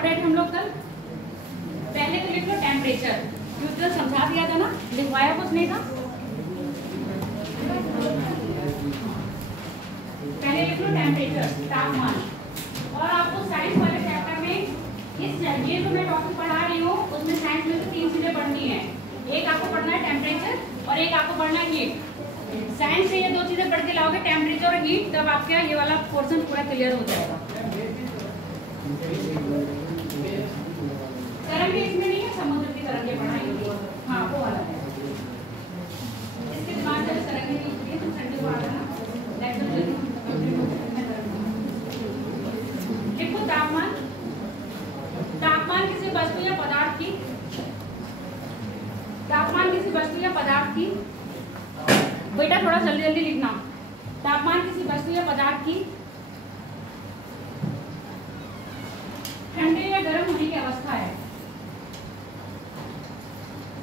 पढ़ रहे थे हम लोग कल? पहले तो लिख लो टेम्परेचर, क्योंकि तो समझा दिया था ना, लिखवाया कुछ नहीं था। पहले लिख लो टेम्परेचर, तापमान। और आपको साइंस वाले चैप्टर में इस ये जो मैं टॉपिक पढ़ा रही हूँ उसमें साइंस में से 3 चीजें पढ़नी है। एक आपको पढ़ना है टेम्परेचर और एक आपको पढ़ना है हीट। साइंस से ये 2 चीजें पढ़ के लाओगे, टेम्परेचर और हीट, तब आपका ये वाला पोर्शन पूरा क्लियर हो जाएगा। तरंगे इसमें नहीं है, समुद्र की तरंगे पढ़ाई होगी, हाँ वो वाला है। इसके दिमाग में तरंगे नहीं होती है, तो ठंडे को आना ना देखो। तापमान, तापमान किसी वस्तु या पदार्थ की, तापमान किसी वस्तु या पदार्थ की, बेटा थोड़ा जल्दी जल्दी लिखना। तापमान किसी वस्तु या पदार्थ की ठंडे या गर्म होने की अवस्था है।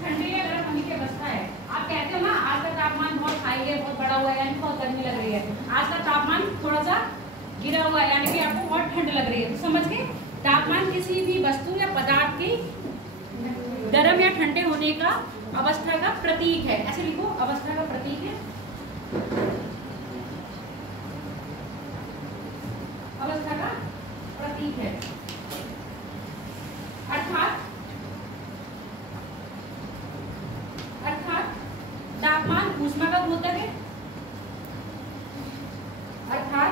ठंडे या गर्म होने की अवस्था है। आप कहते हो ना आज का तापमान बहुत हाई है, बहुत बड़ा हुआ है, यानी बहुत गर्मी लग रही है। आज का तापमान थोड़ा सा गिरा हुआ है, यानी कि आपको बहुत ठंड लग रही है। तो समझ गए, तापमान किसी भी वस्तु या पदार्थ की गर्म या ठंडे होने का अवस्था का प्रतीक है। ऐसे लिखो, अवस्था का प्रतीक है, अवस्था का प्रतीक है। अर्थात तापमान ऊष्मा का द्योतक है। अर्थात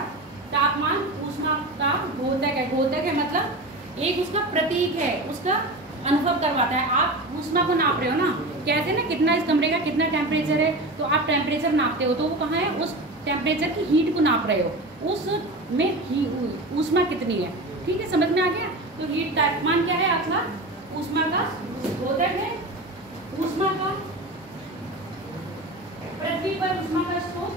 तापमान ऊष्मा का द्योतक है। द्योतक है मतलब एक उसका प्रतीक है, उसका अनुभव करवाता है। आप ऊष्मा को नाप रहे हो ना, कहते हैं ना कितना इस कमरे का कितना टेम्परेचर है, तो आप टेम्परेचर नापते हो, तो वो कहाँ है, उस टेम्परेचर की हीट को नाप रहे हो, उसमें ऊष्मा कितनी है। ठीक है, समझ में आ गया। तो हीट, तापमान क्या है आपका, ऊष्मा का द्योतक है। ऊष्मा का, पृथ्वी पर ऊष्मा का स्रोत,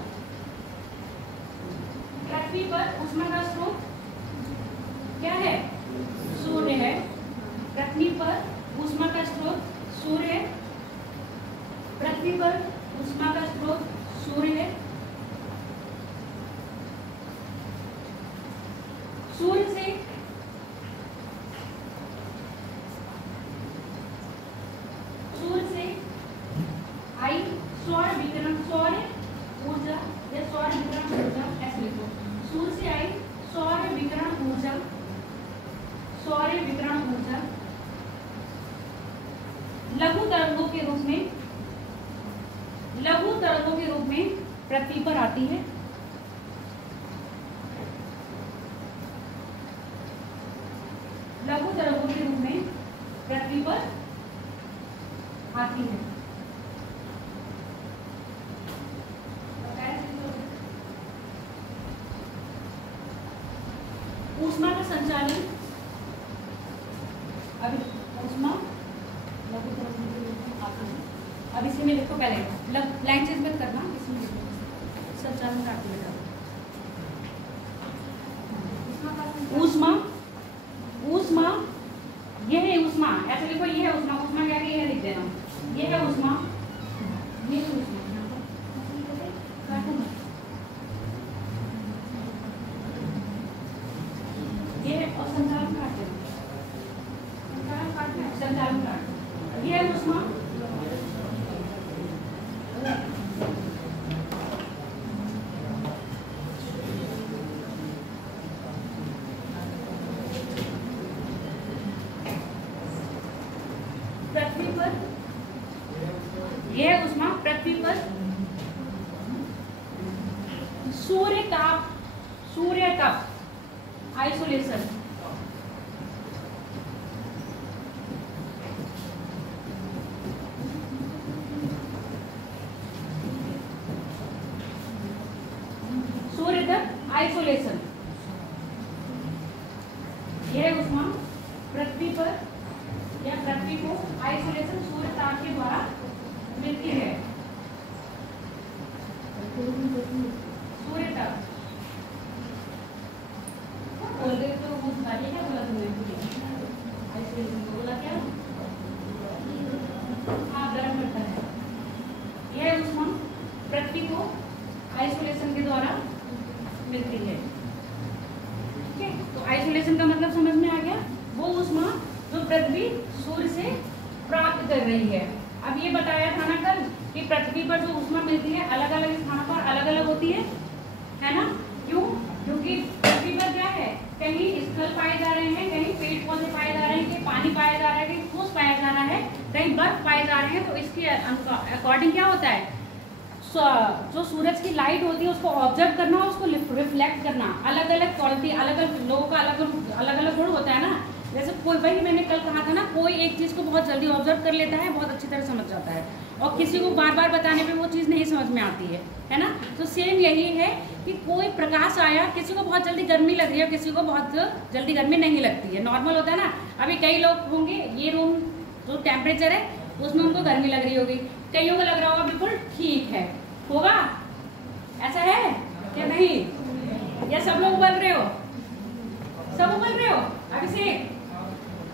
पृथ्वी पर ऊष्मा का स्रोत क्या है, सूर्य है। पृथ्वी पर ऊष्मा का स्रोत सूर्य है। पृथ्वी पर ऊष्मा का स्रोत सूर्य है। सूर्य से आई सौर विकिरण, सौर ऊर्जा या सौर विकिरण ऊर्जा, ऐसे लिखो। सूर्य से आई सौर विकिरण ऊर्जा, सौर विकिरण ऊर्जा लघु तरंगों के रूप में, लघु तरंगों के रूप में पृथ्वी पर आती है। लघु तरंगों के रूप में पृथ्वी पर आती है। ऊष्मा का संचालन, अभी ऊष्मा लघु तरंगों के रूप में आती है। अब इसी में देखो, पहले लाइन चेंज मत करना, इसमें संचालन करते बेटा। ऊष्मा, ऊष्मा ये है ऊष्मा, ऐसे लिखो, ये है ऊष्मा। ऊष्मा क्या है, ये लिख देना, ये है ऊष्मा, ये है ऊष्मा। ये और संचालन काटते हैं, संचालन काटते हैं, संचालन काटते। ये है ऊष्मा, पृथ्वी पर, यह ऊष्मा पृथ्वी पर सूर्य ताप, सूर्य ताप आइसोलेशन, सूर्य ताप आइसोलेशन, यह ऊष्मा पृथ्वी पर या पृथ्वी को आइसोलेशन सूर्य ताप के द्वारा मिलती है। सूर्य ताप बोल रहे तो वो बताइए, क्या बोला तुमने, आइसोलेशन को बोला क्या, हाँ गर्म करता है। यह ऊष्मा पृथ्वी को आइसोलेशन के द्वारा मिलती है। ठीक है, तो आइसोलेशन का मतलब समझ में आ गया। वो ऊष्मा कर रही है। अब ये बताया था ना कल कि पृथ्वी पर जो ऊष्मा मिलती है अलग अलग स्थानों पर अलग अलग होती है ना? क्यों? क्योंकि पृथ्वी पर क्या है, कहीं स्थल पाए जा रहे हैं, कहीं पेड़ पौधे पाए जा रहे हैं, कहीं पानी पाया जा रहा है, कहीं ठोस पाया जा रहा है, कहीं बर्फ पाए जा रहे हैं। तो इसके अकॉर्डिंग क्या होता है, जो सूरज की लाइट होती है उसको ऑब्जर्व करना, उसको रिफ्लेक्ट करना। अलग अलग क्वालिटी, अलग अलग लोगों का अलग अलग गुण होता है ना। जैसे कोई, वही मैंने कल कहा था ना, कोई एक चीज़ को बहुत जल्दी ऑब्जर्व कर लेता है, बहुत अच्छी तरह समझ जाता है, और किसी को बार बार बताने पे वो चीज़ नहीं समझ में आती है ना। तो सेम यही है कि कोई प्रकाश आया, किसी को बहुत जल्दी गर्मी लग रही है, किसी को बहुत जल्दी गर्मी नहीं लगती है, नॉर्मल होता है ना। अभी कई लोग होंगे, ये रूम जो टेम्परेचर है उसमें उनको गर्मी लग रही होगी, कईयों को लग रहा होगा बिल्कुल ठीक है, होगा ऐसा है क्या? नहीं, या सब लोग उबल रहे हो? सब उबल रहे हो? अभिषेक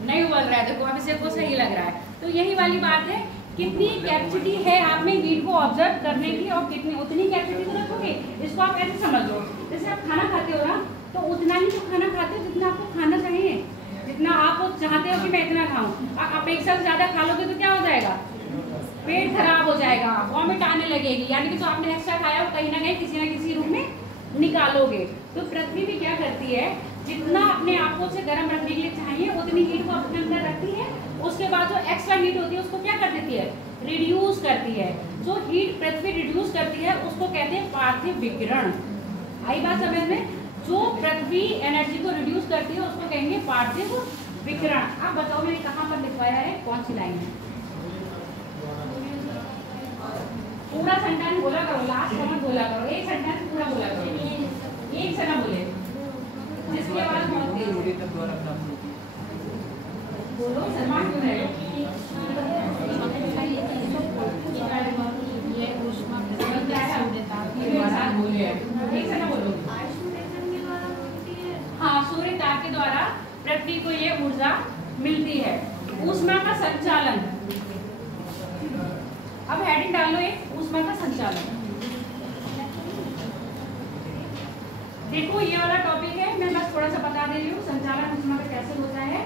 नहीं उबल रहा है, देखो अभिषेक को सही लग रहा है। तो यही वाली बात है, कितनी कैपेसिटी है आप में हीट को ऑब्जर्व करने की, और कितनी उतनी कैपेसिटी को रखोगे। इसको आप ऐसे समझ लो, जैसे आप खाना खाते हो ना, तो उतना ही तो खाना खाते हो जितना आपको खाना चाहिए, जितना आप चाहते हो कि मैं इतना खाऊं। अपेक्षा से ज्यादा खा लोगे तो क्या हो जाएगा, पेट खराब हो जाएगा, वॉमिट आने लगेगी, यानी कि जो आपने एक्स्ट्रा खाया वो कहीं ना कहीं किसी न किसी रूप में निकालोगे। तो पृथ्वी भी क्या करती है, जितना अपने आप को से गर्म रखने के लिए चाहिए उतनी हीट को अपने अंदर रखती है, उसके बाद जो एक्स्ट्रा हीट होती है उसको क्या कर देती है, रिड्यूस करती है। जो हीट पृथ्वी रिड्यूस करती है उसको कहते हैं पार्थिव विकिरण। आई बात समझ में? जो पृथ्वी एनर्जी को रिड्यूस करती है उसको कहेंगे पार्थिव विकिरण। अब बताओ मैंने कहाँ पर लिखवाया है, कौन सी लाइन है? पूरा सेंटेंस बोला करो, लास्ट मत बोला करो, एक सेंटेंस पूरा बोला करो, एक से ना बोले, जिसकी आवाज बहुत तेज है। बोलो, शर्मा क्यों रहे हो? ये ऊष्मा बोलिए, एक से ना बोलो। हाँ, सूर्य ताप के द्वारा पृथ्वी को ये ऊर्जा मिलती है। ऊष्मा का संचालन, अब हेडिंग डाल लो एक, ऊष्मा का संचालन। देखो ये वाला टॉपिक है, मैं बस थोड़ा सा बता दे रही हूँ, संचालन ऊष्मा का कैसे होता है,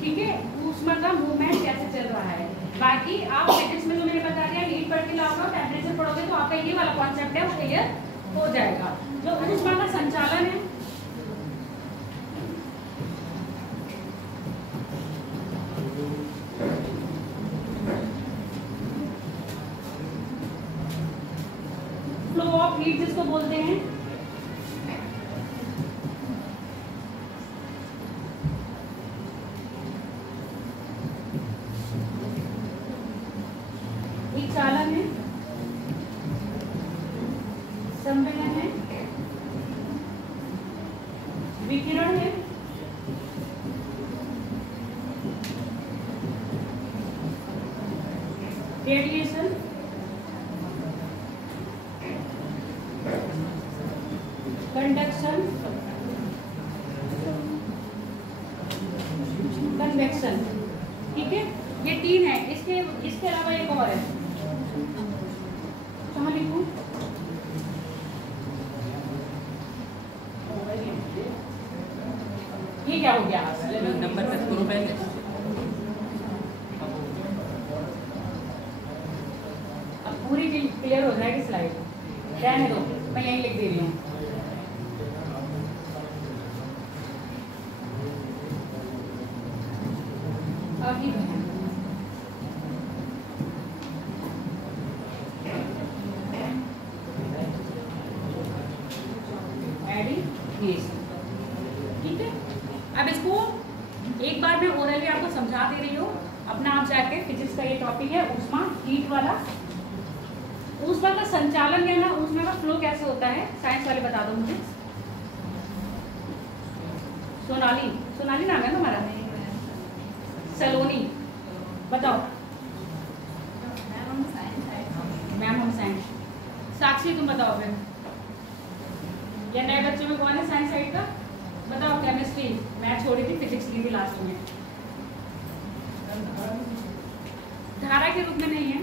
ठीक है, ऊष्मा का मूवमेंट कैसे चल रहा है। बाकी आप फिजिक्स में जो मैंने बता दिया, हीट पढ़ के लाओगे, टेम्परेचर पढ़ोगे तो आपका ये वाला कॉन्सेप्ट है वो क्लियर हो जाएगा। जो ऊष्मा का संचालन है, फ्लो ऑफ हीट जिसको बोलते हैं, एक चालन है, संवेलन है, विकिरण है, रेडिएशन, कंडक्शन, कन्वेक्शन, ठीक है, ये तीन है। इसके अलावा एक और है, कहाँ लिखूं? ये क्या हो गया, नंबर पे करो पहले। अब पूरी क्लियर हो जाएगी स्लाइड, रहने दो, मैं यहीं लिख दे रही हूँ। अभी ठीक है। अब इसको एक बार मैं ओरली आपको समझा दे रही हूँ, अपना आप जाके फिजिक्स का ये टॉपिक है ऊष्मा, हीट वाला। ऊष्मा का संचालन या ना ऊष्मा का फ्लो कैसे होता है, साइंस वाले बता दो मुझे। सोनाली, सोनाली नाम है तुम्हारा? सलोनी, बताओ। मैम हम साइंस। साक्षी तुम बताओ फिर, या नए बच्चों में कौन है साइंस साइड का? बताओ। केमिस्ट्री मैं छोड़ी थी, फिजिक्स ली थी लास्ट में। धारा के रूप में नहीं है।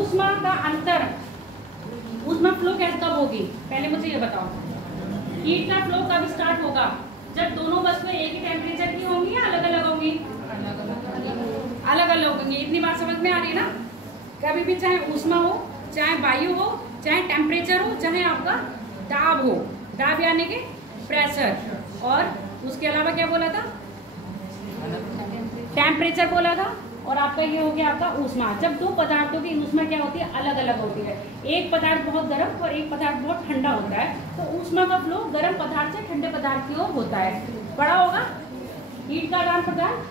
ऊष्मा का अंतर, ऊष्मा फ्लो कैसे कब होगी, पहले मुझे ये बताओ। हीट का फ्लो कब स्टार्ट होगा? जब दोनों वस्तुएं एक ही टेम्परेचर की होंगी या अलग अलग होंगी? अलग कभी भी चाहे ऊष्मा हो, चाहे वायु हो, चाहे टेम्परेचर हो, चाहे आपका दाब हो, दाब यानी कि प्रेशर, और उसके अलावा क्या बोला था, टेम्परेचर बोला था, और आपका ये हो गया आपका ऊष्मा। जब दो पदार्थों की ऊष्मा क्या होती है, अलग अलग होती है, एक पदार्थ बहुत गर्म और एक पदार्थ बहुत ठंडा होता है, तो ऊष्मा का फ्लो गर्म पदार्थ से ठंडे पदार्थ की ओर होता है। पढ़ा होगा हीट का आदान प्रदान,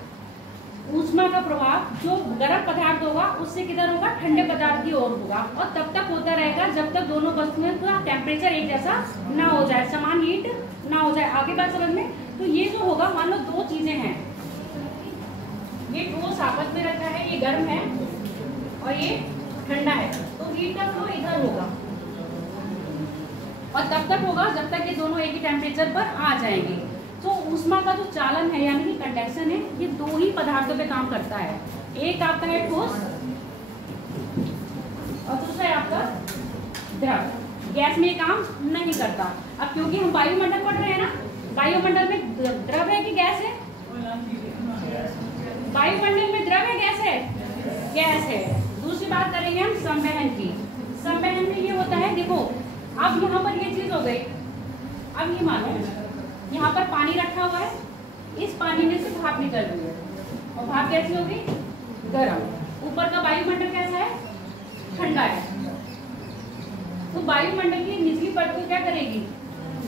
ऊष्मा का प्रभाव जो गर्म पदार्थ होगा उससे किधर होगा, ठंडे पदार्थ की ओर होगा, और तब तक होता रहेगा जब तक दोनों वस्तुओं का टेम्परेचर एक जैसा ना हो जाए, समान हीट ना हो जाए। आगे बात समझ में। तो ये जो होगा, मान लो दो चीजें हैं, ये ठोस आपस में रखा है, ये गर्म है और ये ठंडा है, तो हीट का फ्लो इधर होगा, और तब तक होगा जब तक ये दोनों एक ही टेम्परेचर पर आ जाएंगे। तो ऊष्मा का जो चालन है यानी कि कंडक्शन है, ये दो ही पदार्थों पे काम करता है, एक आपका है ठोस और दूसरा है आपका द्रव। गैस में काम नहीं करता। अब क्योंकि हम वायुमंडल पढ़ रहे हैं ना, वायुमंडल में द्रव है कि गैस है, वायुमंडल में द्रव है गैस है, गैस है। दूसरी बात करेंगे हम संवहन की। संवहन में ये होता है, देखो अब यहाँ पर ये चीज हो गई, अब ये मानो यहाँ पर पानी रखा हुआ है, इस पानी में से भाप निकल रही है, और भाप कैसी होगी, गर्म। ऊपर का वायुमंडल कैसा है, ठंडा है, तो वायुमंडल की निचली परत को क्या करेगी,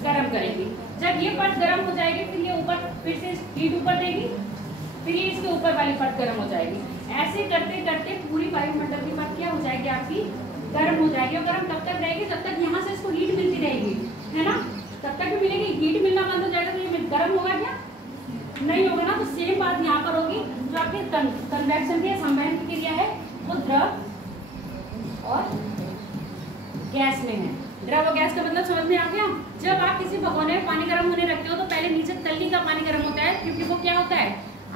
गर्म करेगी। जब ये परत गर्म हो जाएगी, फिर ये ऊपर फिर से हीट ऊपर देगी, फिर ये इसके ऊपर वाली परत गर्म हो जाएगी। ऐसे करते करते पूरी वायुमंडल की परत क्या हो जाएगी, आपकी गर्म हो जाएगी। और गर्म तब तक रहेगी जब तक यहाँ से इसको हीट मिलती रहेगी, है ना, तब तक भी मिलेगी। हीट मिलना बंद हो जाएगा तो ये गर्म होगा क्या, नहीं होगा ना। तो सेम बात यहाँ पर होगी, जो आपकी कन्वेक्शन की संवहन की क्रिया है वो द्रव और गैस में है। द्रव और गैस का मतलब समझ में आ गया। जब आप किसी भगोने में पानी गर्म होने रखते हो तो पहले नीचे तल्ली का पानी गर्म होता है, क्योंकि वो क्या होता है,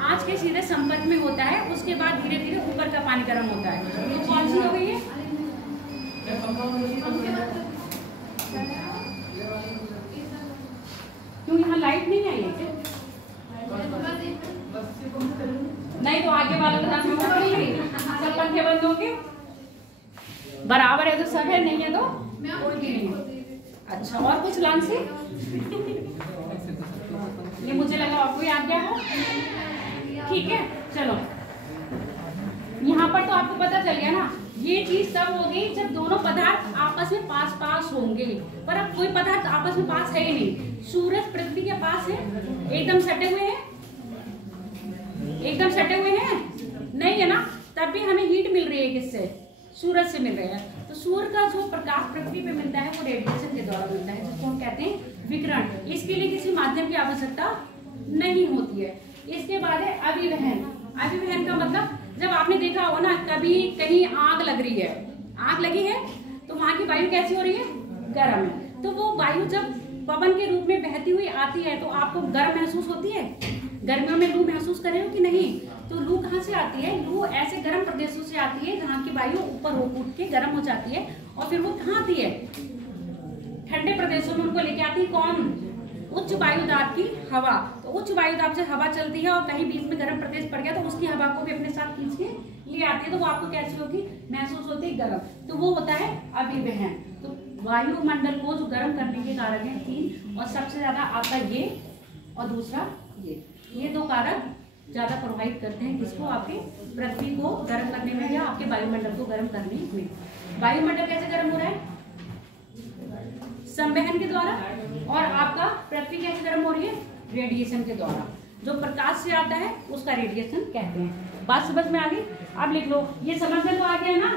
आँच के सीधे संपर्क में होता है, उसके बाद धीरे धीरे ऊपर का पानी गर्म होता है। ये कौन सी हो गई है, क्यों यहाँ लाइट नहीं आई है, नहीं तो आगे वाला सब पंखे बंद होंगे, बराबर है तो सब है, नहीं है तो कोई भी नहीं। अच्छा, और कुछ लाइन से ये मुझे लगा आपको याद गया हो, ठीक है। चलो यहाँ पर तो आपको पता चल गया ना, ये चीज तब होगी जब दोनों पदार्थ आपस में पास पास होंगे, पर अब कोई पदार्थ आपस में पास है ही नहीं। सूरज पृथ्वी के पास है, एकदम सटे हुए हैं, एकदम सटे हुए हैं, नहीं है ना, तब भी हमें हीट मिल रही है, किससे, सूरज से मिल रहा है। तो सूर्य का जो प्रकाश पृथ्वी पे मिलता है वो रेडिएशन के द्वारा मिलता है, जिसको हम कहते हैं विकिरण। इसके लिए किसी माध्यम की आवश्यकता नहीं होती है। इसके बाद है अभिवहन। अभिवहन का मतलब, जब आपने देखा हो ना, कभी कहीं आग लग रही है, आग लगी है तो वहां की वायु कैसी हो रही है, गर्म है, तो वो वायु जब पवन के रूप में बहती हुई आती है तो आपको गर्म महसूस होती है। गर्मियों में लू महसूस कर रहे हो कि नहीं, तो लू कहाँ से आती है, लू ऐसे गर्म प्रदेशों से आती है जहाँ की वायु ऊपर उठ के गर्म हो जाती है, और फिर वो कहाँ आती है, ठंडे प्रदेशों में उनको लेके आती है। कौन, उच्च वायुदाब की हवा। तो उच्च वायुदाब से हवा चलती है और कहीं बीच में गर्म प्रदेश पड़ गया तो उसकी हवा को भी अपने साथ खींच के ले आती है, तो वो आपको कैसी होगी, महसूस होती है गर्म। तो वो होता है अभिवहन। तो वायुमंडल को जो गर्म करने के कारक हैं 3, और सबसे ज्यादा आता ये और दूसरा ये 2 कारक ज्यादा प्रभावित करते हैं किसको, आपके पृथ्वी को गर्म करने में या आपके वायुमंडल को गर्म करने में। वायुमंडल कैसे गर्म हो रहा है, संवहन के द्वारा, और आपका पृथ्वी कैसे गर्म हो रही है, रेडिएशन के द्वारा। जो प्रकाश से आता है उसका रेडिएशन कहते हैं। बात समझ में आ गई। अब लिख लो, ये समझ में तो आ गया ना,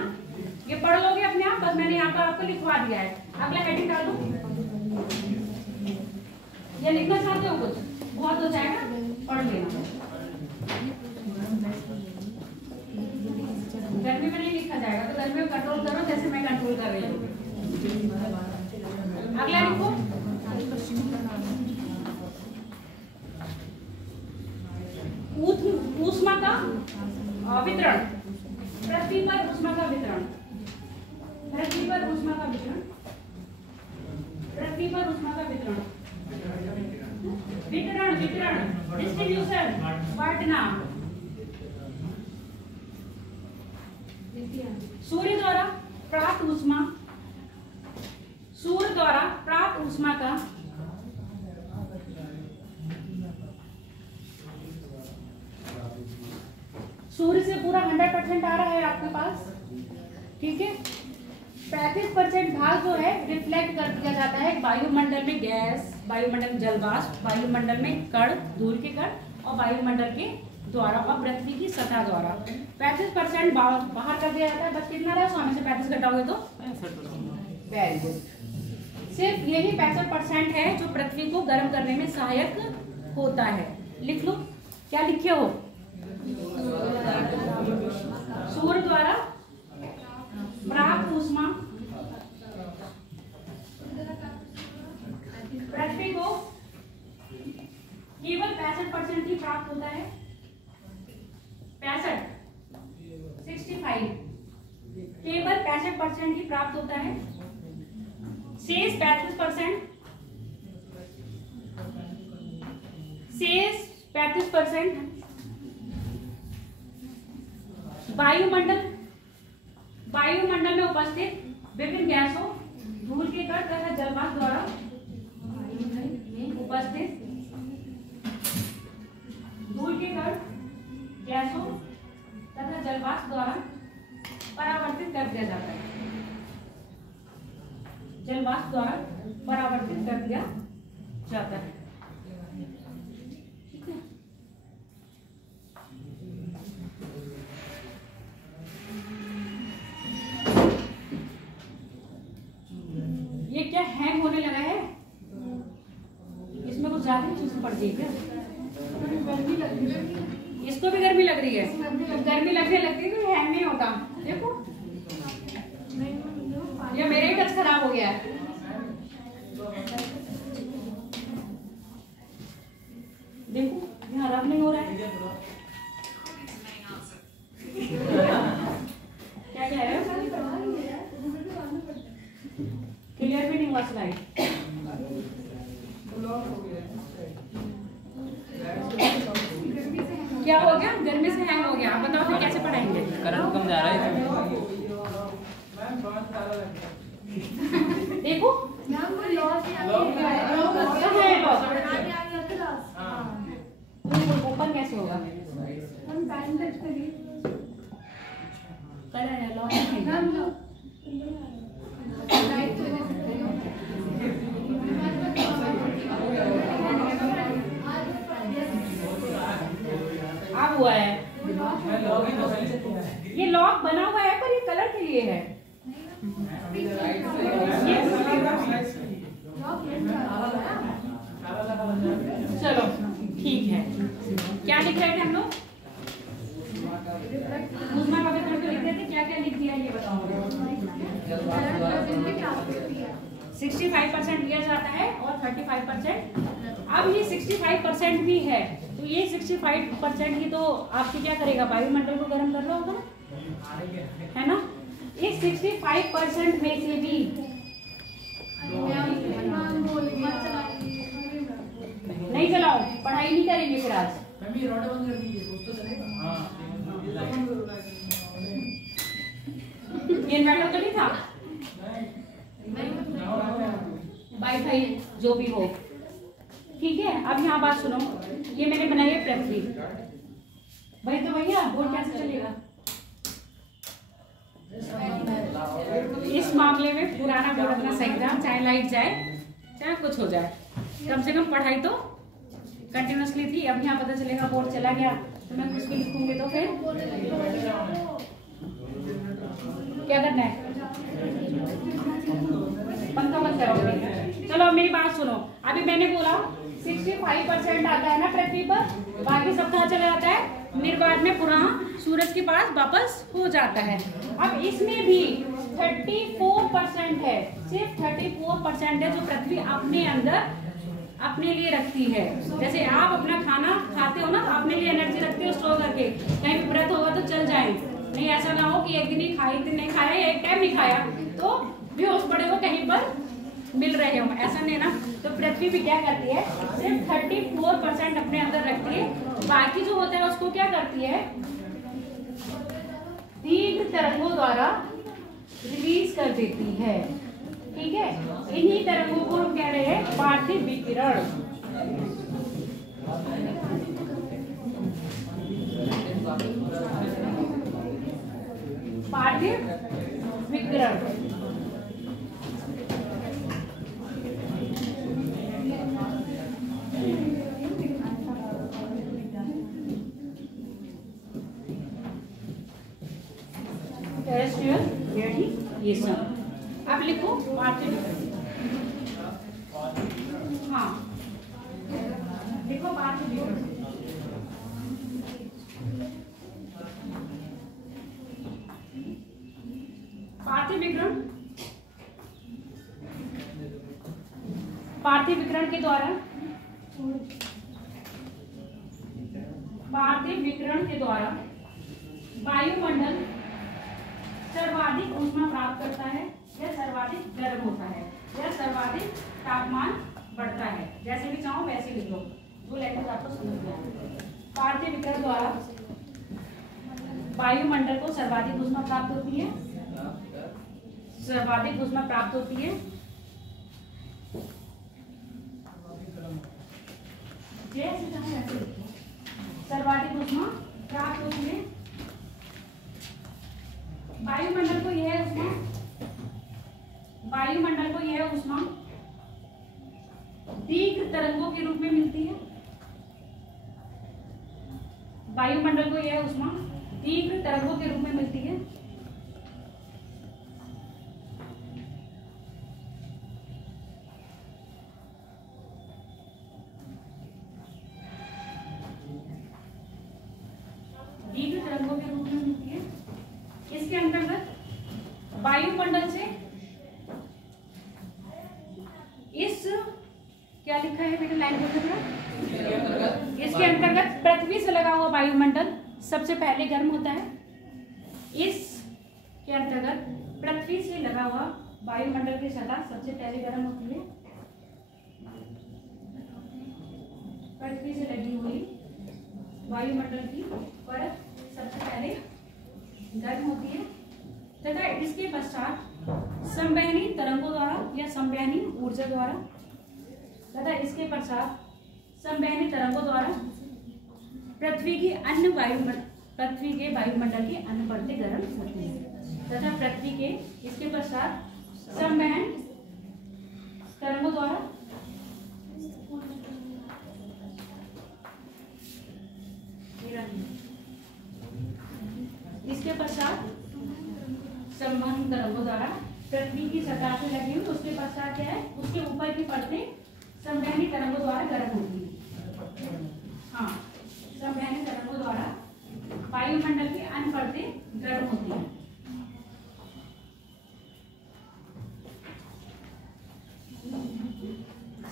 ये पढ़ लोगे अपने आप, बस मैंने यहाँ पर आपको लिखवा दिया है। अगला हेडिंग डाल दो, ये लिखना चाहते हो कुछ, बहुत हो जाएगा, पढ़ लेना। गर्मी में नहीं लिखा जाएगा, तो गर्मी में कंट्रोल करो जैसे मैं कंट्रोल कर रही हूँ। अगला लिखो, ऊष्मा का वितरण, पृथ्वी पर ऊष्मा का वितरण, पृथ्वी पर ऊष्मा का वितरण, पृथ्वी पर ऊष्मा का वितरण, वितरण वितरण डिस्ट्रीब्यूशन, बांटना, सूर्य द्वारा प्राप्त ऊष्मा, सूर्य द्वारा प्राप्त ऊष्मा का सूर्य से पूरा 100% आ रहा है आपके पास, ठीक है। 35% भाग जो है रिफ्लेक्ट कर दिया जाता है वायुमंडल में गैस, वायुमंडल में जलवाष्प, वायुमंडल में कण, धूल के कण और वायुमंडल के द्वारा और पृथ्वी की सतह द्वारा। 35% बाहर कर दिया जाता है। बस कितना रहा, 100 में से 35 घटाओगे तो वेरी गुड। सिर्फ यही 65% है जो पृथ्वी को गर्म करने में सहायक होता है। लिख लो, क्या लिखे हो? सूर्य द्वारा प्राप्त ऊष्मा पृथ्वी को केवल 65% ही प्राप्त होता है। 65 केवल 65% ही प्राप्त होता है। शेष 35% वायुमंडल में उपस्थित विभिन्न गैसों, धूल के कण तथा जलवाष्प द्वारा उपस्थित धूल के कण, गैसों तथा जलवाष्प द्वारा परावर्तित कर दिया जाता है। जलवाष्प द्वारा परावर्तित कर दिया जाता है, ठीक है। ये क्या हैंग होने लगा है? इसमें कुछ ज्यादा चीज पड़ गई क्या? इसको भी गर्मी लग रही है। गर्मी लगने लगती है तो हैंग नहीं होता। देखो ये मेरा ही टच खराब हो गया है। देखो यहाँ रब नहीं हो रहा है। क्या कह रहे हो? क्लियर भी नहीं हुआ स्लाइड। क्या हो गया? गर्मी से हैंग हो गया। आप बताओ फिर कैसे पढ़ाएंगे? करंट कम जा रहा है। देखो ओपन कैसे होगा? अब हुआ है। ये लॉक बना हुआ है पर ये कलर के लिए है। चलो ठीक है। क्या लिख रहे थे हम लोग? ऊष्मा का वितरण तो लिख रहे थे। क्या क्या लिख दिया ये बताओ। 65% दिया जाता है और 35%। अब ये 65% भी है तो ये 65% ही तो आपकी क्या करेगा? वायुमंडल को गर्म कर रहा होगा ना, है ना। इस 65% में से भी नहीं चलाओ, पढ़ाई नहीं करेंगे फिर आज। ये इन्वर्टर तो नहीं था, वाईफाई जो भी हो, ठीक है। अब यहाँ बात सुनो, ये मैंने बनाई है पृथ्वी। भाई तो भैया बोर्ड कैसे चलेगा? इस मामले में पुराना बोर्ड अपना सही था, चाहे लाइट जाए चाहे कुछ हो जाए, कम से कम पढ़ाई तो कंटिन्यूसली थी। अब यहाँ पता चलेगा बोर्ड चला गया तो मैं कुछ भी लिखूंगी तो फिर क्या करना है? पंखा बंद करोगे। चलो अब मेरी बात सुनो। अभी मैंने बोला 65% आता है ना पृथ्वी पर, बाकी सब कहाँ चला जाता है? निर्वात में पुनः सूरज के पास वापस हो जाता है। अब इसमें भी 34% है, सिर्फ 34% है जो पृथ्वी अपने अंदर अपने लिए रखती है। जैसे आप अपना खाना खाते हो ना, अपने लिए एनर्जी रखते हो स्टोर करके, कहीं भी व्रत होगा तो चल जाए। नहीं ऐसा ना हो कि एक दिन ही खाए, एक दिन नहीं खाया, एक टाइम नहीं खाया तो बेहोश पड़े हो कहीं पर मिल रहे हो, ऐसा नहीं ना। तो पृथ्वी भी क्या करती है? सिर्फ 34% अपने अंदर रखती है, बाकी जो होता है उसको क्या करती है? तीव्र तरंगों द्वारा रिलीज कर देती है। ठीक है, इन्हीं तरंगों को हम कह रहे हैं पार्थिव विकिरण। पार्थिव विकिरण टेरेस्ट्रियल रेडिएशन। अब लिखो पार्थिव विकिरण। हाँ, लिखो पार्थिव विकिरण। पार्थिव विकिरण, पार्थिव विकिरण के द्वारा, पार्थिव विकिरण के द्वारा वायुमंडल सर्वाधिक ऊष्मा प्राप्त करता है, यह सर्वाधिक गर्म होता है, यह सर्वाधिक तापमान बढ़ता है। जैसे भी चाहो वैसे लिख लो, जो लैंग्वेज आपको समझ में आए। पार्थिव विकिरण द्वारा वायुमंडल को सर्वाधिक ऊष्मा प्राप्त होती है, सर्वाधिक ऊष्मा प्राप्त होती है। जैसे चाहो वैसे लिखो, सर्वाधिक ऊष्मा प्राप्त होती है। वायुमंडल को यह ऊष्मा, वायुमंडल को यह ऊष्मा तीव्र तरंगों के रूप में मिलती है। वायुमंडल को यह ऊष्मा तीव्र तरंगों के रूप में मिलती है। तीव्र तरंगों के रूप में मिलती है। इसके अंतर्गत वायुमंडल से इस, क्या लिखा है बेटा लाइन बोल रहा, इसके अंतर्गत पृथ्वी से लगा हुआ वायुमंडल सबसे पहले गर्म होता है। इसके अंतर्गत पृथ्वी से लगा हुआ वायुमंडल की सतह सबसे पहले गर्म होती है। पृथ्वी से लगी हुई वायुमंडल की परत सबसे पहले गर्म होती है तथा इसके पश्चात संवहनी तरंगों द्वारा या संवहनी ऊर्जा द्वारा तथा इसके पश्चात संवहनी तरंगों द्वारा पृथ्वी के वायुमंडल की अन्य परतें गर्म होती है तथा पृथ्वी के इसके पश्चात संवहन तरंगों द्वारा इसके पश्चात संवहन तरंगों द्वारा पृथ्वी की सतह से लगी हुई, उसके पश्चात क्या है, उसके ऊपर की परतें संवहनी तरंगों द्वारा गर्म होती है। हाँ, संवहनी तरंगों द्वारा वायुमंडल की अन्य परतें गर्म होती हैं।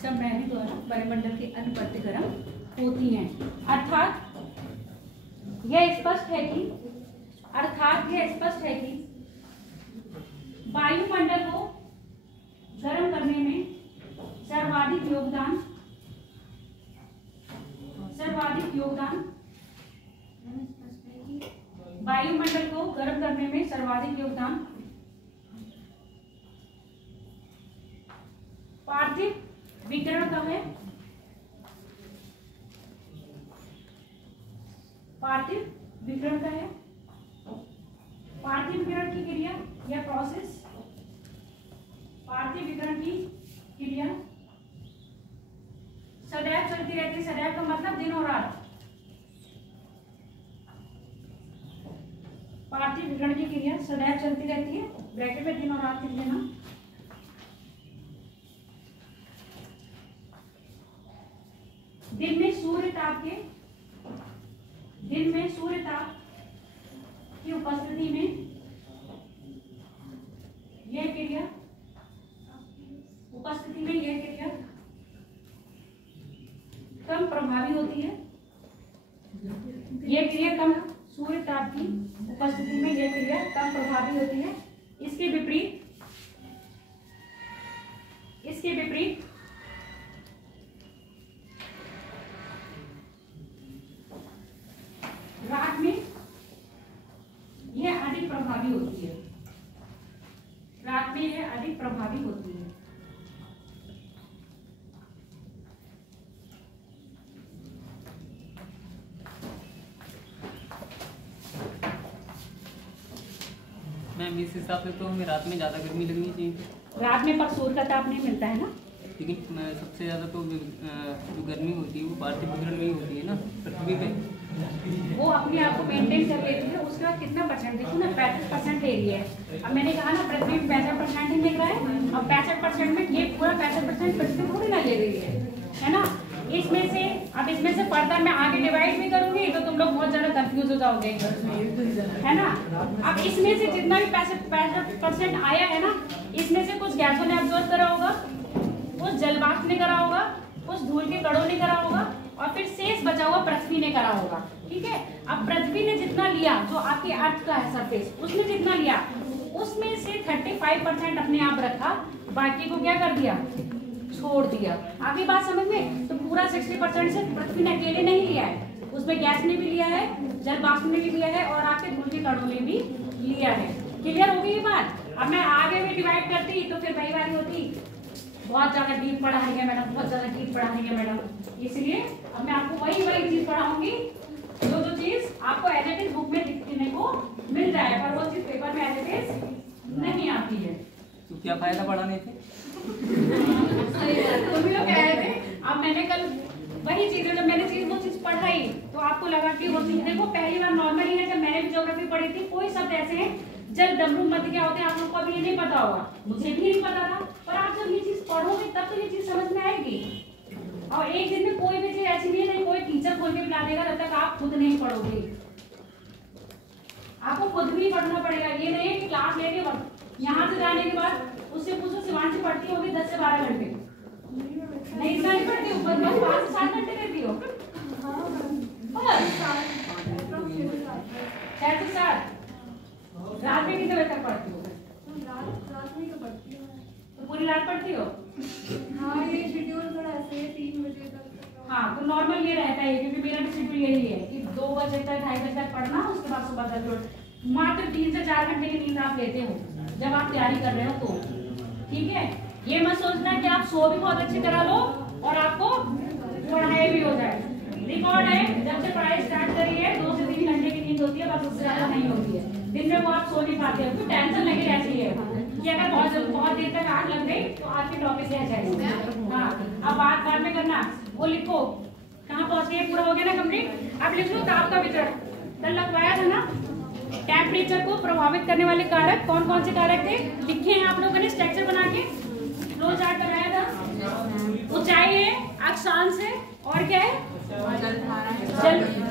संवहनी द्वारा वायुमंडल की अन्य परतें गर्म होती हैं। अर्थात यह स्पष्ट है कि वायुमंडल को गर्म करने में सर्वाधिक योगदान वायुमंडल को गर्म करने में सर्वाधिक योगदान पार्थिव विकिरण का है। पार्थिव विकिरण का है। पार्थिव विकिरण की क्रिया या प्रोसेस, पार्थिव विकिरण की क्रिया सदैव चलती रहती है। सदैव का मतलब दिन और रात। पार्थिव विकिरण की क्रिया सदैव चलती रहती है, ब्रैकेट में दिन और रात लिख लेना। दिन में सूर्य ताप की उपस्थिति में यह क्रिया कम प्रभावी होती है। यह क्रिया कम सूर्य ताप की उपस्थिति में यह क्रिया कम प्रभावी होती है। इसके विपरीत रात में यह अधिक प्रभावी होती है, रात में यह अधिक प्रभावी होती है। मैम इस हिसाब से तो हमें रात में ज़्यादा गर्मी लगनी चाहिए, रात में पर सूर्य का ताप नहीं मिलता है ना, लेकिन सबसे ज़्यादा तो जो गर्मी होती है वो भारतीय विकिरण में ही होती है ना पृथ्वी पे। वो अपने आप को मेंटेन कर लेती है। उसका कितना परसेंट देखो ना, 35% ले रही है। अब मैंने कहा ना पृथ्वी 65% ही मिल रहा है, अब 65% में ये पूरा 65% पृथ्वी थोड़ी ना ले रही है ना। इसमें से अब इसमें से पर्दा मैं आगे डिवाइड भी करूंगी तो तुम लोग बहुत ज्यादा कंफ्यूज हो जाओगे, है ना। अब इसमें से जितना भी 65% आया है ना, इसमें से कुछ गैसों ने अब्जॉर्ब करा होगा, कुछ जलवाष्प ने करा होगा, कुछ धूल के कणों ने करा होगा, और फिर शेष बचा हुआ पृथ्वी ने करा होगा। ठीक है, अब पृथ्वी ने जितना लिया, जो आपके अर्थ का है सरफेस, उसने जितना लिया उसमें से 35% अपने आप रखा, बाकी को क्या कर दिया, छोड़ दिया। आगे बात समझ में? तो पूरा 60% से पृथ्वी ने अकेले नहीं लिया है, उसमें गैस ने भी लिया है, जलवाष्प ने भी लिया है, और आपके धूल के कणों ने भी लिया है। क्लियर हो गई ये बात? अब मैं आगे भी डिवाइड करती तो फिर वही वाली होती, बहुत ज्यादा डीप पढ़ा रही है मैडम, बहुत ज्यादा डीप पढ़ा रही है मैडम, इसलिए अब मैं आपको वही चीज पढ़ाऊंगी जो चीज आपको एज इट इज बुक में लिखने को मिल जाए, पर वो चीज पेपर में एज इट इज नहीं आती है। तो क्या फायदा पढ़ाने से? तुम भी लोग कह रहे थे, अब मैंने कल वही चीज, जब मैंने वो चीज पढ़ाई तो आपको लगा कि वो चीज, देखो पहली बार नॉर्मल ही है, जब मैंने भी ज्योग्राफी पढ़ी थी कोई शब्द ऐसे हैं जल डमरू मध्य क्या होते हैं आप लोग को अभी ये नहीं पता होगा, मुझे भी नहीं पता था, पर आप जब ये चीज पढ़ोगे तब तो ये चीज समझ में आएगी। और एक दिन में कोई भी चीज ऐसी नहीं है, कोई टीचर खोल के पिला देगा जब तक आप खुद नहीं पढ़ोगे। आपको खुद भी पढ़ना पड़ेगा, ये नहीं है कि क्लास लेके यहाँ से जाने के बाद उससे पूछो शिवांशी पढ़ती होगी 10 से 12 घंटे, नहीं इतना नहीं पढ़ती, ऊपर 5 से 7 घंटे देती हो, 6 से 7। रात में कितने बजे तक पढ़ती हो? रात में तो पढ़ती हूँ, तो पूरी रात पढ़ती हो? हाँ ये शेड्यूल थोड़ा ऐसे है 3 बजे तक। हाँ तो नॉर्मल ये रहता है, क्योंकि मेरा भी शेड्यूल यही है कि 2 बजे तक 2:30 बजे तक पढ़ना, उसके बाद सुबह 10 बजे। मात्र 3 से 4 घंटे की नींद आप लेते हो जब आप तैयारी कर रहे हो तो, ठीक है। ये मत सोचना कि आप सो भी बहुत अच्छी तरह लो और आपको पढ़ाई भी हो जाए। रिकॉर्ड है, जब से पढ़ाई स्टार्ट करी है 2 से 3 घंटे की नींद होती है, बस उससे ज्यादा नहीं होती है। दिन में वो आप सो नहीं पाते हो, तो टेंशन लगी रहती है कि अगर बहुत देर तक आग लग गई तो आपके टॉपिक रह जाएगी। हाँ, अब बात में करना, वो लिखो कहाँ पहुंच गए, पूरा हो गया ना कंप्लीट। अब लिख लो ताप का वितरण, कल लगवाया था ना। टेम्परेचर को प्रभावित करने वाले कारक कौन कौन से कारक थे, लिखे हैं आप लोगों ने स्ट्रक्चर बना के, फ्लो चार्ट बनाया था। ऊंचाई है, अक्षांश है, और क्या है,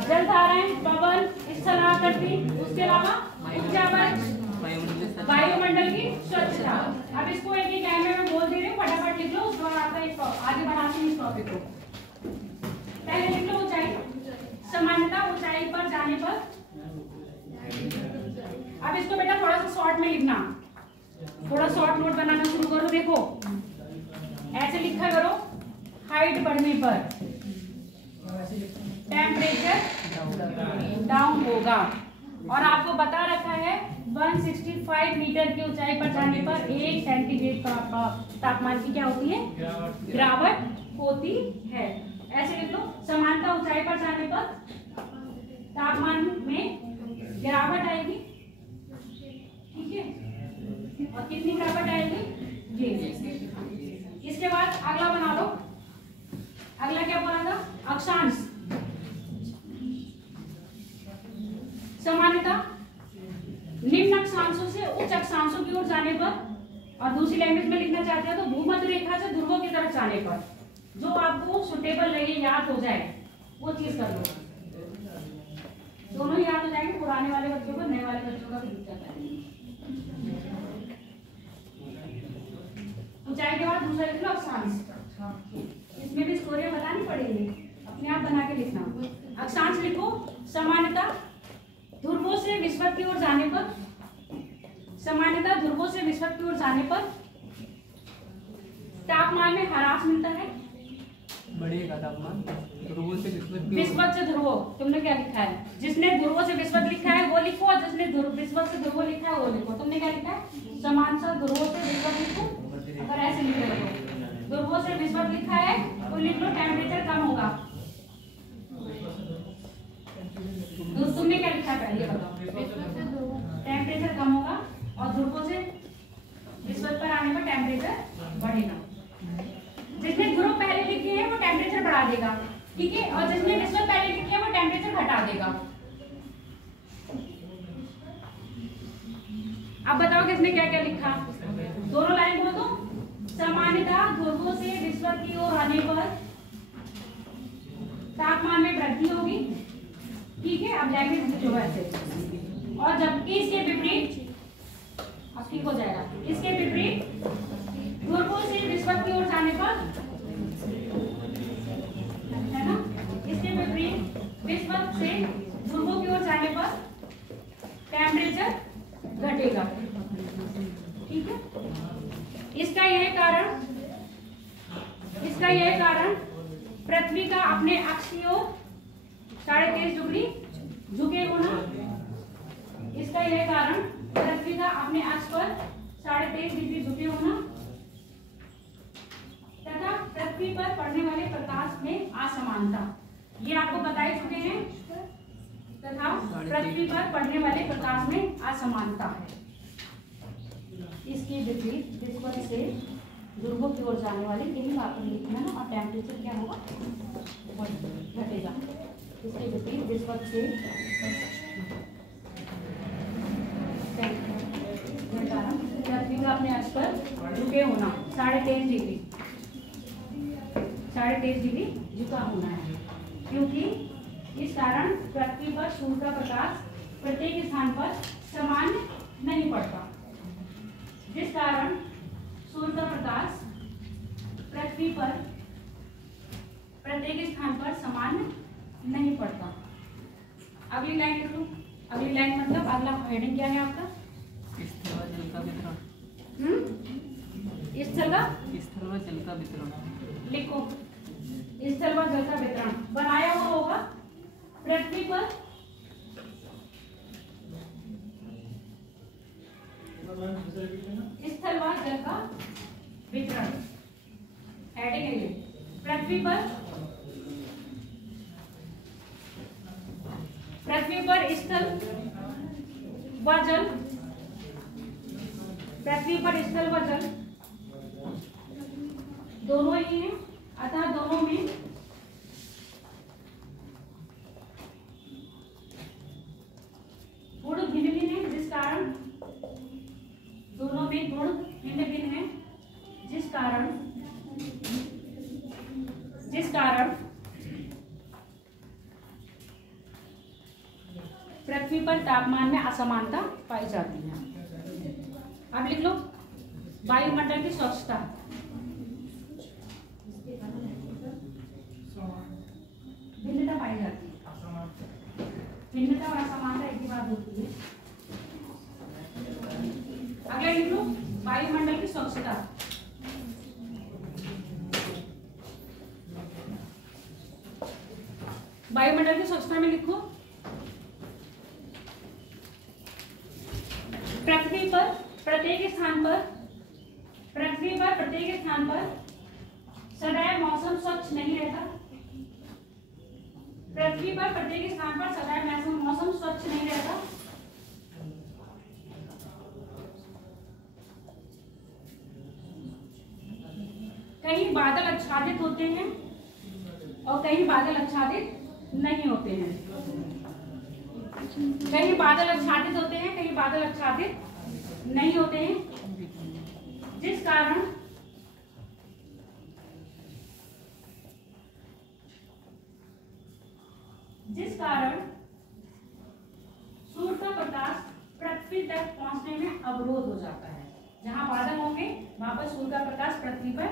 जलधाराएं, पवन, स्थलाकृति, उसके अलावा वायुमंडल की स्वच्छता। अब इसको एक ही कैमरे में बोल दे रहे हो, फटाफट लिख लो, उसके बाद आपका एक आगे बढ़ाते हैं इस टॉपिक को। पहले लिख लो ऊंचाई, सामान्यता ऊंचाई पर जाने पर। अब इसको बेटा थोड़ा सा शॉर्ट में लिखना, थोड़ा शॉर्ट नोट बनाना शुरू करो। देखो ऐसे लिखा करो, हाइट बढ़ने पर टेम्परेचर डाउन होगा, और आपको बता रखा है 165 मीटर की ऊंचाई पर जाने पर 1 सेंटीग्रेड तापमान की क्या होती है, गिरावट होती है। ऐसे लिख लो, समानता ऊंचाई पर जाने पर तापमान में गिरावट आएगी, ठीक है, और कितनी गिरावट आएगी ये। इसके बाद अगला बना लो, अगला क्या बोला था, अक्षांश। सामान्यता निम्न अक्षांशों से उच्च अक्षांशों की ओर जाने पर, और दूसरी लैंग्वेज में लिखना चाहते हो तो भूमध्य रेखा से ध्रुवों की तरफ जाने पर, जो आपको सुटेबल लगे, याद हो जाए वो चीज कर लो। दोनों ही याद हो जाएंगे, पुराने वाले बच्चों को, नए वाले बच्चों का भी दिक्कत आएगी। ऊंचाई के बाद दूसरा लिख लो अक्षांश, इसमें भी स्टोरी बतानी पड़ेगी, अपने आप बना के लिखना। अक्षांश लिखो, सामान्यता ध्रुवों से विषुवत की ओर जाने पर, सामान्यता ध्रुवों से विषुवत की ओर जाने पर तापमान में ह्रास मिलता है, बढ़ेगा तापमान ध्रुवों से विषुवत से ध्रुवों। तुमने क्या लिखा है, जिसने ध्रुवों से विषुवत लिखा है वो लिखो, जिसने जिसने विश्व से ध्रुव लिखा है वो लिखो। तुमने क्या लिखा है? समांतर ध्रुवों से विश्व लिखो। अगर ऐसे लिख रहे हो ध्रुवों से विश्व लिखा है तो लिख लो टेम्परेचर कम होगा। तुमने क्या लिखा है पहले बताओ? टेम्परेचर कम होगा और ध्रुवों से विश्व पर आने पर टेम्परेचर बढ़ेगा। जिसने ध्रुव पहले लिखे हैं वो टेम्परेचर बढ़ा देगा, ठीक है, और जिसने विश्व पहले लिखे हैं वो टेम्परेचर घटा देगा। अब बताओ किसने क्या क्या लिखा? दोनों लाइन बोल दो। सामान्यतः ध्रुवों से विश्व की ओर आने पर तापमान में वृद्धि होगी, ठीक है। अब लैंग्वेज जो है ऐसे, और जबकि इसके विपरीत अब ठीक हो जाएगा। इसके विपरीत ध्रुवों से विश्व की ओर जाने पर, है ना, इसके विपरीत विश्व से ध्रुवों की ओर जाने पर टेम्परेचर घटेगा, ठीक है। इसका यह कारण पृथ्वी का अपने अक्ष की ओर 23.5 डिग्री झुके होना, इसका यह कारण पृथ्वी का अपने अक्ष पर 23.5 डिग्री झुके होना तथा पृथ्वी पर पड़ने वाले प्रकाश में असमानता, ये आपको बता ही चुके हैं। तथा पृथ्वी पर पड़ने वाले प्रकाश में असमानता है। इसके विपरीत विश्व से ध्रुवों की ओर जाने वाली यही बात लिखना है ना, और टेम्परेचर क्या होगा? घटेगा। इसके विपरीत विश्व से पृथ्वी का अपने अक्ष पर झुके होना 23.5 डिग्री झुका होना है, क्योंकि इस कारण पृथ्वी पर सूर्य का प्रकाश प्रत्येक स्थान पर समान नहीं पड़ता। जिस कारण सूर्य का प्रकाश पृथ्वी पर प्रत्येक स्थान पर समान नहीं पड़ता। अगली लाइन लिख लो। अगली लाइन मतलब अगला हेडिंग क्या है आपका? स्थल व जल का वितरण। स्थल व जल का वितरण लिखो। स्थल व जल का वितरण बनाया हुआ होगा पृथ्वी पर स्थल व जल का वितरण। हेडिंग है ये। पृथ्वी पर स्थल व जल, पृथ्वी पर स्थल व जल दोनों ही हैं, अतः दोनों में गुण भिन्न भिन्न है, जिस कारण दोनों में गुण भिन्न भिन्न है, जिस कारण पृथ्वी पर तापमान में असमानता पाई जाती है। अब लिख लो वायुमंडल की स्वच्छता। भिन्नता पाई जाती है। भिन्नता और असमानता एक ही बात होती है। अगला लिख लो वायुमंडल की स्वच्छता। वायुमंडल की स्वच्छता में लिखो पृथ्वी पर प्रत्येक स्थान पर सदैव मौसम स्वच्छ नहीं रहता। पृथ्वी पर प्रत्येक स्थान पर सदैव मौसम स्वच्छ नहीं रहता। कहीं बादल आच्छादित होते हैं और कहीं बादल आच्छादित नहीं होते हैं। कहीं बादल आच्छादित होते हैं, कहीं बादल आच्छादित नहीं होते हैं, जिस कारण सूर्य का प्रकाश पृथ्वी तक पहुंचने में अवरोध हो जाता है। जहां बादल होंगे वहां पर सूर्य का प्रकाश पृथ्वी पर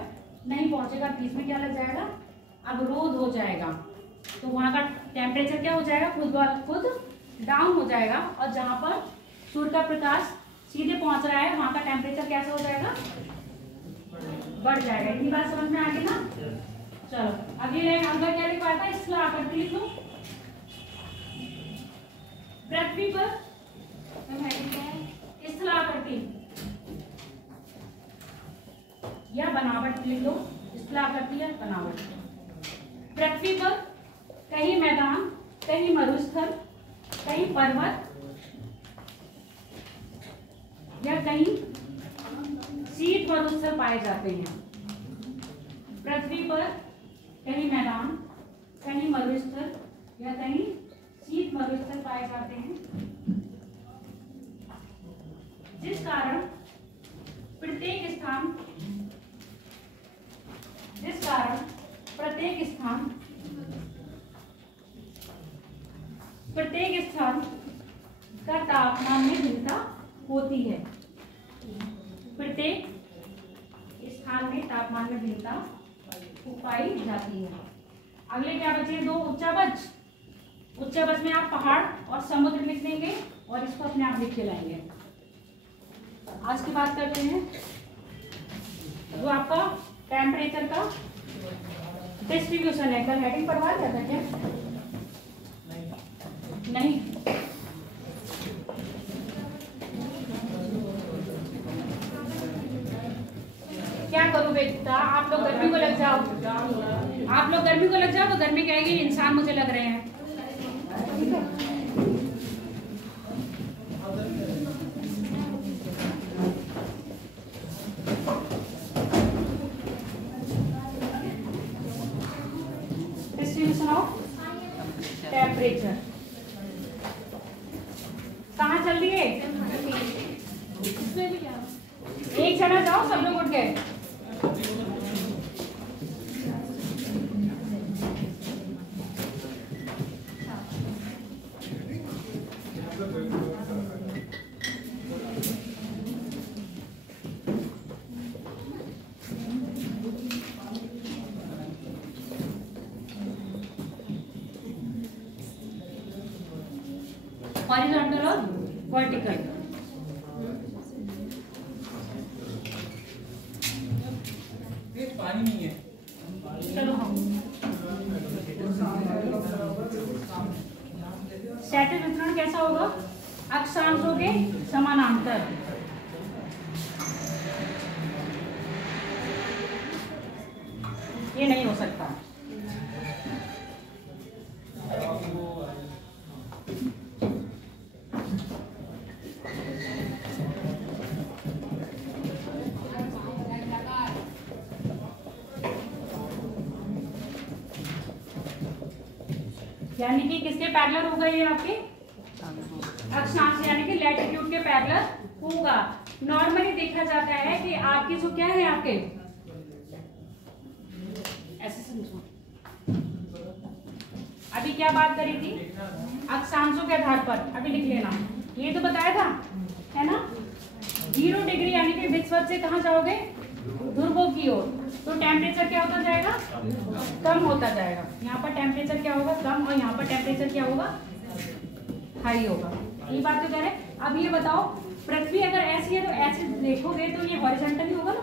नहीं पहुंचेगा, बीच में क्या लग जाएगा? अवरोध हो जाएगा। तो वहां का टेम्परेचर क्या हो जाएगा? खुद डाउन हो जाएगा। और जहां पर सूर्य का प्रकाश सीधे पहुंच रहा है वहां का टेम्परेचर कैसा हो जाएगा? बढ़ जाएगा। इतनी बात समझ में आ गई ना? चलो अगली लाइन अंदर क्या लिखवाया था, इसको आकृति लिख लो। पृथ्वी पर बनावट लिख दो, स्थलाकृति या बनावट। पृथ्वी पर कई मैदान, कई मरुस्थल, कई पर्वत या कई शीत मरुस्थल पाए जाते हैं। पृथ्वी पर कई मैदान, कई मरुस्थल या कई शीत मरुस्थल पाए जाते हैं, जिस कारण प्रत्येक स्थान का तापमान में भिन्नता होती है। प्रत्येक स्थान में तापमान में भिन्नता पाई जाती है। अगले क्या बचे? दो उच्चावच। उच्चावच में आप पहाड़ और समुद्र लिख देंगे और इसको अपने आप लिख के लाएंगे। आज की बात करते हैं जो आपका टेम्परेचर का डिस्ट्रीब्यूशन है। कल हेडिंग पढ़वाया जाता है क्या? नहीं। क्या करूं बेटा? आप लोग गर्मी को लग जाओ, तो गर्मी कहेगी इंसान मुझे लग रहे हैं। डिस्ट्रीब्यूशन ऑफ टेम्परेचर कहाँ चल रही है? एक जना जाओ, सब लोग उठ गए। हॉरिजॉन्टल और वर्टिकल। पानी नहीं है। चलो हम क्षैतिज वितरण कैसा होगा? अक्षांशों के समानांतर। ये नहीं हो सकता। यानी कि किसके पैरेलल होगा? ये आपके अक्षांश यानी कि लैटिट्यूड के पैरेलल होगा। नॉर्मली देखा जाता है कि आपकी जो क्या है, आपके ऐसे समझो। अभी क्या बात करी थी? अक्षांशों के आधार पर। अभी लिख लेना, ये तो बताया था, है ना? 0 डिग्री यानी कि विषुवत से कहाँ जाओगे? ध्रुवों की ओर। तो टेम्परेचर क्या होता जाएगा? कम होता जाएगा। यहाँ पर टेम्परेचर क्या होगा? कम। और यहाँ पर टेम्परेचर क्या होगा? हाई होगा। ये बात तो कह रहे हैं। अब ये बताओ, पृथ्वी अगर ऐसी है तो ऐसे देखोगे तो ये हॉरिजॉन्टल ही होगा ना,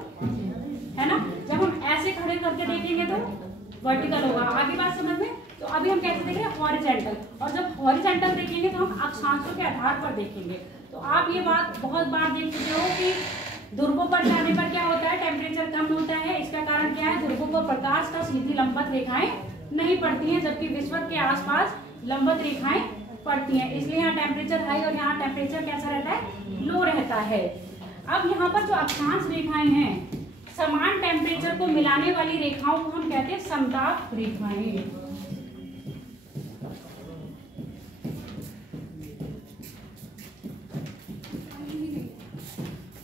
है ना? जब हम ऐसे खड़े करके देखेंगे तो वर्टिकल होगा। आगे बात समझ में? तो अभी हम कैसे देख रहे हैं? हॉरिजॉन्टल। और जब हॉरिजॉन्टल देखेंगे तो हम अक्षांशों के आधार पर देखेंगे। तो आप ये बात बहुत बार देख चुके हो कि ध्रुवों पर जाने पर क्या होता है? टेम्परेचर कम होता है। इसका कारण क्या है? ध्रुवों पर प्रकाश का सीधी लंबवत रेखाएं नहीं पड़ती हैं, जबकि विषुवत के आसपास लंबवत रेखाएं पड़ती हैं। इसलिए यहाँ टेम्परेचर हाई और यहाँ टेम्परेचर कैसा रहता है? लो रहता है। अब यहाँ पर जो अक्षांश रेखाएं हैं, समान टेम्परेचर को मिलाने वाली रेखाओं को हम कहते हैं समताप रेखाएं।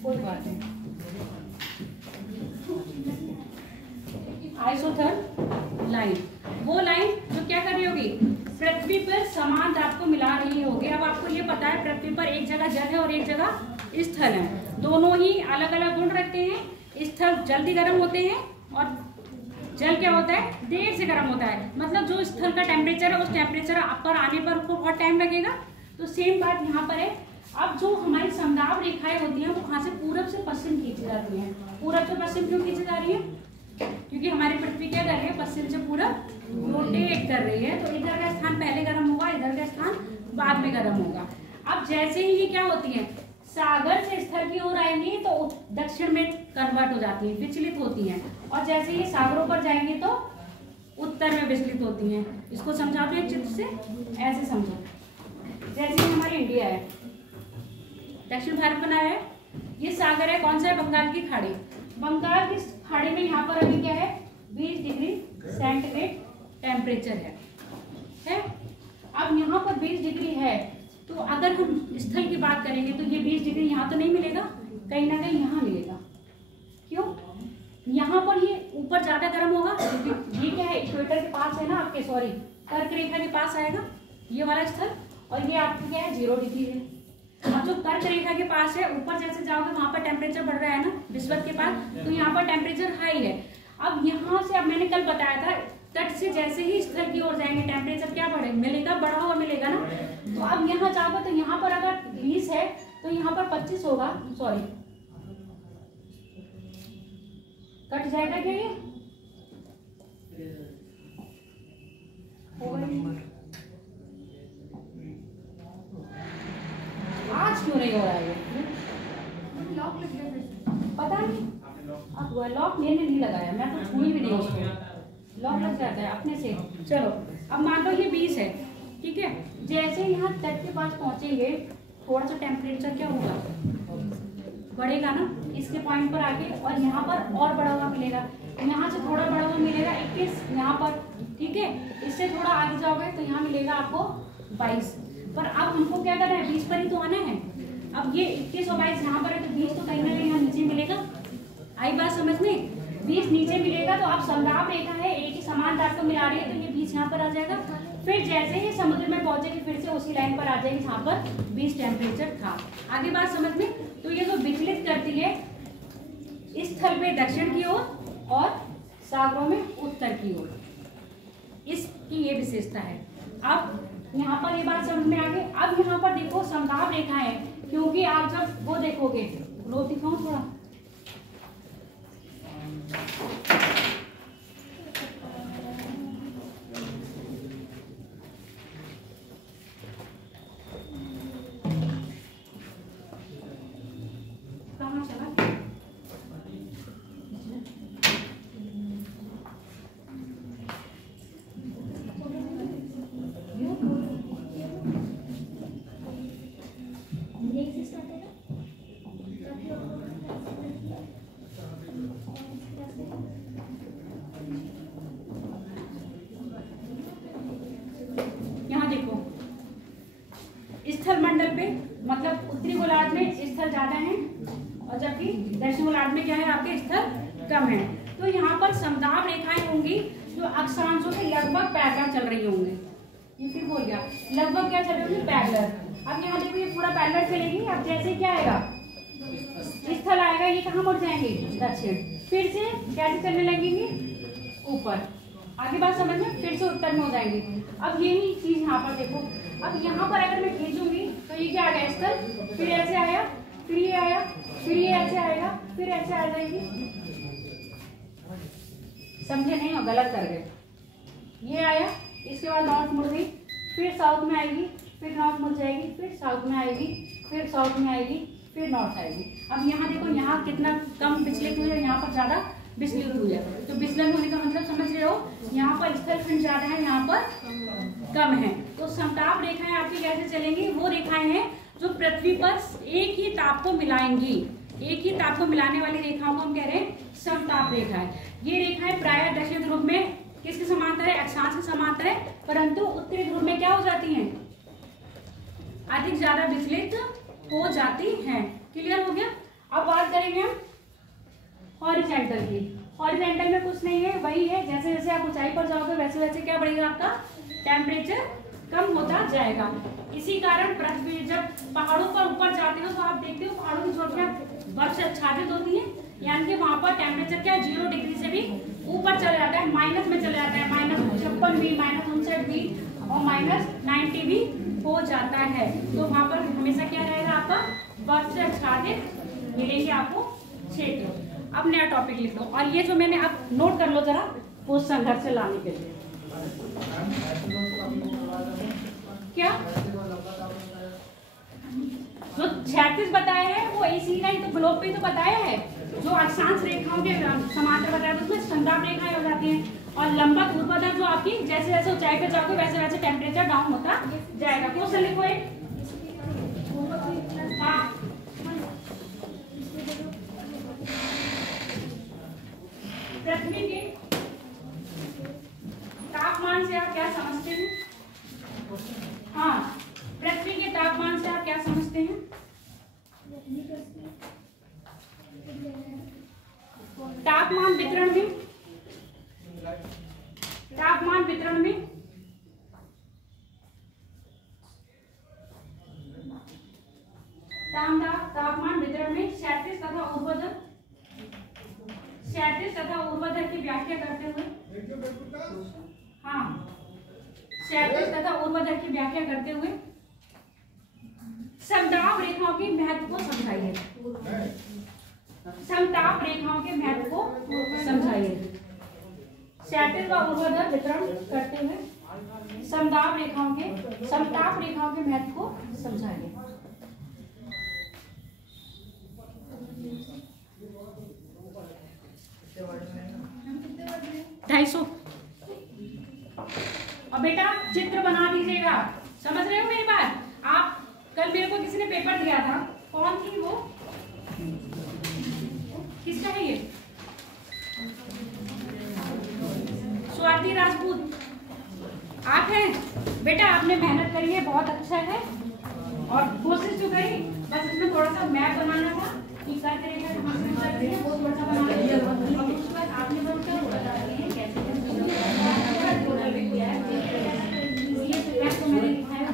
कोई बात नहीं। आइसोथर्म लाइन, वो लाइन जो क्या कर रही होगी? पृथ्वी पर समान ताप को मिला रही होगी। अब आपको ये पता है पृथ्वी पर एक जगह जल है और एक जगह स्थल है। दोनों ही अलग अलग गुण रखते हैं। स्थल जल्दी गर्म होते हैं और जल क्या होता है? देर से गर्म होता है। मतलब जो स्थल का टेम्परेचर है उस टेम्परेचर पर आने पर उसको बहुत टाइम लगेगा। तो सेम बात यहाँ पर है। अब जो हमारी समदाब रेखाएं होती हैं वो कहाँ से? पूरब से पश्चिम खींची जाती हैं। पूरब से पश्चिम क्यों खींची जा रही है? क्योंकि हमारी पृथ्वी क्या कर रही है? पश्चिम से पूरब रोटेट कर रही है। तो इधर का स्थान पहले गर्म होगा, इधर का स्थान बाद में गर्म होगा। अब जैसे ही ये क्या होती है? सागर से स्थल की ओर आएंगी तो दक्षिण में कन्वर्ट हो जाती है, विचलित होती हैं। और जैसे ये सागरों पर जाएंगे तो उत्तर में विचलित होती हैं। इसको समझा दो एक चित्र से, ऐसे समझो। जैसे ये हमारी इंडिया है, दक्षिण भारत बना है, ये सागर है, कौन सा है? बंगाल की खाड़ी। बंगाल की खाड़ी में यहाँ पर अभी क्या है? 20 डिग्री सेंटीग्रेड टेम्परेचर है। अब यहाँ पर 20 डिग्री है, तो अगर हम स्थल की बात करेंगे तो ये 20 डिग्री यहाँ तो नहीं मिलेगा, कहीं ना कहीं यहाँ मिलेगा। क्यों? यहाँ पर ये ऊपर ज्यादा गर्म होगा, ये क्या है? इक्वेटर के पास है ना आपके, सॉरी कर्क रेखा के पास आएगा ये वाला स्थल, और ये आपका क्या है? 0 डिग्री है। अब जो कर्क रेखा के पास है, ऊपर जैसे जाओगे वहां पर टेम्परेचर बढ़ रहा है ना विषुवत के पास, तो यहाँ पर टेम्परेचर हाई है। अब यहाँ से, अब मैंने कल बताया था, तट से जैसे ही स्थल की ओर जाएंगे टेम्परेचर क्या बढ़े मिलेगा? बढ़ा हुआ मिलेगा ना। तो अब यहाँ जाओगे तो यहाँ पर अगर 20 है तो यहाँ पर 25 होगा, सॉरी कट जाएगा क्या ये? आज क्यों नहीं हो रहा है? लॉक लग गया फिर। पता नहीं, अब वो लॉक मैंने नहीं लगाया, मैं तो छुई भी नहीं उसको, लॉक लग जाता है अपने से। चलो अब मान लो ये 20 है, ठीक है। जैसे यहाँ तट के पास पहुंचेंगे थोड़ा सा टेम्परेचर क्या होगा? बढ़ेगा ना, इसके पॉइंट पर आके, और यहाँ पर और बढ़ा हुआ मिलेगा, यहाँ से थोड़ा बढ़ा हुआ मिलेगा 21 यहाँ पर, ठीक है। इससे थोड़ा आगे जाओगे तो यहाँ मिलेगा आपको 22, पर अब हमको क्या करना है? 20 पर ही तो आना है। अब ये 21 और 22 यहाँ पर है, तो 20 तो कहीं ना कहीं यहाँ नीचे मिलेगा। आई बात समझ में? 20 नीचे मिलेगा, तो अब समदाब रेखा है, एक ही समान ताप को मिला रही है, तो ये 20 यहाँ पर आ जाएगा। फिर जैसे ही समुद्र में पहुंचेगी फिर से उसी लाइन पर आ जाएगी जहाँ पर 20 टेम्परेचर था। आगे बात समझ में? तो ये जो विचलित करती है स्थल पे दक्षिण की ओर और सागरों में उत्तर की ओर, इसकी ये विशेषता है। अब यहाँ पर ये बात समझ में आ गई। अब यहाँ पर देखो समदाब रेखा है, क्योंकि आप जब वो देखोगे, रो दिखाऊं थोड़ा, कहाँ चला? यहाँ देखो स्थल मंडल पे, मतलब उत्तरी गोलार्ध में स्थल ज्यादा है और जबकि दक्षिण गोलार्ध में क्या है? आपके स्थल कम है। तो यहाँ पर समदाब रेखाएं होंगी जो अक्षांशों के लगभग पैरेलल चल रही होंगी। ये फिर बोल गया लगभग क्या चल रही होगी? पैरेलल। अब यहाँ देखो ये पूरा पैरेलल चलेगी। अब जैसे क्या आएगा? स्थल आएगा, ये कहाँ मुड़ जाएंगे? दक्षिण। फिर से कैसे चलने लगेंगे? ऊपर। आगे बात समझ में? फिर से उत्तर में हो जाएंगे। अब यही चीज यहाँ पर देखो, अब यहाँ पर अगर मैं खींचूंगी तो ये क्या आ गया? स्थल। फिर ऐसे आया, फिर ये आया, फिर ये ऐसे आएगा, फिर ऐसे आ जाएगी। समझे नहीं हो? गलत कर गए। ये आया, इसके बाद नॉर्थ मुड़ गई, फिर साउथ में आएगी, फिर नॉर्थ मुड़ जाएगी, फिर साउथ में आएगी, फिर साउथ में आएगी, फिर नॉर्थ आएगी। अब यहाँ देखो, यहाँ कितना कम विचलित हुई है, यहाँ पर ज्यादा विचलित हुई है। तो विचलन होने का मतलब समझ रहे हो? यहाँ पर स्थल खंड ज्यादा है, यहाँ पर कम है। तो समताप रेखाएं आपकी कैसे चलेंगी? वो रेखाएं हैं जो पृथ्वी पर एक ही ताप को मिलाएंगी। एक ही ताप को मिलाने वाली रेखाओं को हम कह रहे हैं समताप रेखाएं। ये रेखाएं प्रायः दक्षिण ध्रुव में किसके समांतर है? अक्षांश के समांतर है, परंतु उत्तरी ध्रुव में क्या हो जाती हैं? अधिक ज्यादा विचलित हो जाती हैं। क्लियर हो गया? अब बात करेंगे हम हॉरिजॉन्टल की। हॉरिजॉन्टल में कुछ नहीं है, वही है जैसे जैसे आप ऊंचाई पर जाओगे वैसे वैसे क्या बढ़ेगा? आपका टेम्परेचर कम होता जाएगा। इसी कारण पृथ्वी जब पहाड़ों पर ऊपर जाते हो तो आप देखते हो पहाड़ों की चोटियां बर्फ से आच्छादित होती है, यानी कि वहां पर टेम्परेचर क्या 0 डिग्री से भी ऊपर चले जाता है, माइनस में चले जाता है, -56 भी, -59 भी और -90 भी हो जाता है। तो वहां पर हमेशा क्या रहेगा? आपका बर्फ से आच्छादित मिलेंगे आपको क्षेत्र। अब नया टॉपिक लिख लो, और ये जो मैंने अब नोट कर लो जरा, वो संघर्ष से लाने के लिए क्या जो 36 बताया है वो इसी लाइन तो ग्लोब पे तो बताया है, जो अक्षांश रेखाओं के समांतर बताया तो उसमें स्तंभाव रेखाएं हो जाती हैं, और लंबक ऊर्ध्वाधर जो आपकी जैसे जैसे ऊंचाई पे जाओगे वैसे वैसे टेम्परेचर डाउन होता जाएगा। क्वेश्चन लिखो एक। हाँ, पृथ्वी के तापमान से आप क्या समझते हैं? हाँ, पृथ्वी के तापमान से आप क्या समझते हैं? तापमान वितरण में तापमान वितरण में क्षैतिज तथा ऊर्ध्वाधर की व्याख्या करते हुए, हाँ, क्षैतिज तथा ऊर्ध्वाधर की व्याख्या करते हुए समताप रेखाओं के महत्व को समझाइए। समताप रेखाओं के महत्व को समझाइए। क्षैतिज व ऊर्ध्वाधर वितरण करते हुए समताप रेखाओं के महत्व को समझाइए। 250। और बेटा चित्र बना दीजिएगा, समझ रहे हो मेरी बात? आप कल मेरे को किसी ने पेपर दिया था, कौन थी वो? किसका है ये? स्वाति राजपूत आप हैं बेटा? आपने मेहनत करी है, बहुत अच्छा है, और कोशिश जो करी, बस इसमें थोड़ा सा मैप बनाना था कि कर करेगा वो थोड़ा सा बना दिया। उसके बाद आपने बता रही है कैसे मैंने लिखा है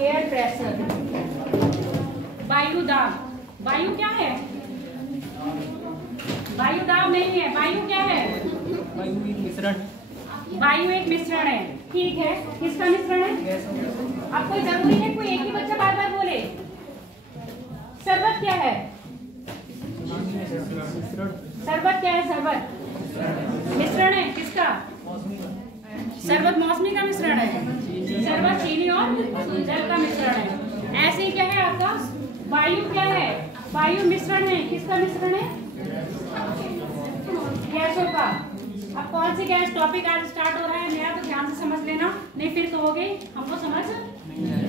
एयर प्रेशर, वायु दाब। वायु क्या है? वायु दाब नहीं है, वायु क्या है? वायु एक मिश्रण। वायु एक मिश्रण है, ठीक है। किसका मिश्रण है? अब कोई जरूरी है कोई एक ही बच्चा बार बार बोले। शरबत क्या है? शरबत क्या है? शरबत मिश्रण है किसका? शरबत मौसमी का मिश्रण है। शरबत चीनी और जल का मिश्रण है। ऐसे ही क्या है आपका? वायु क्या है? वायु मिश्रण है, किसका मिश्रण है? गैसों का। अब कौन सी गैस? टॉपिक आज स्टार्ट हो रहा है नया, तो ध्यान से समझ लेना, नहीं फिर कहोगे हमको समझ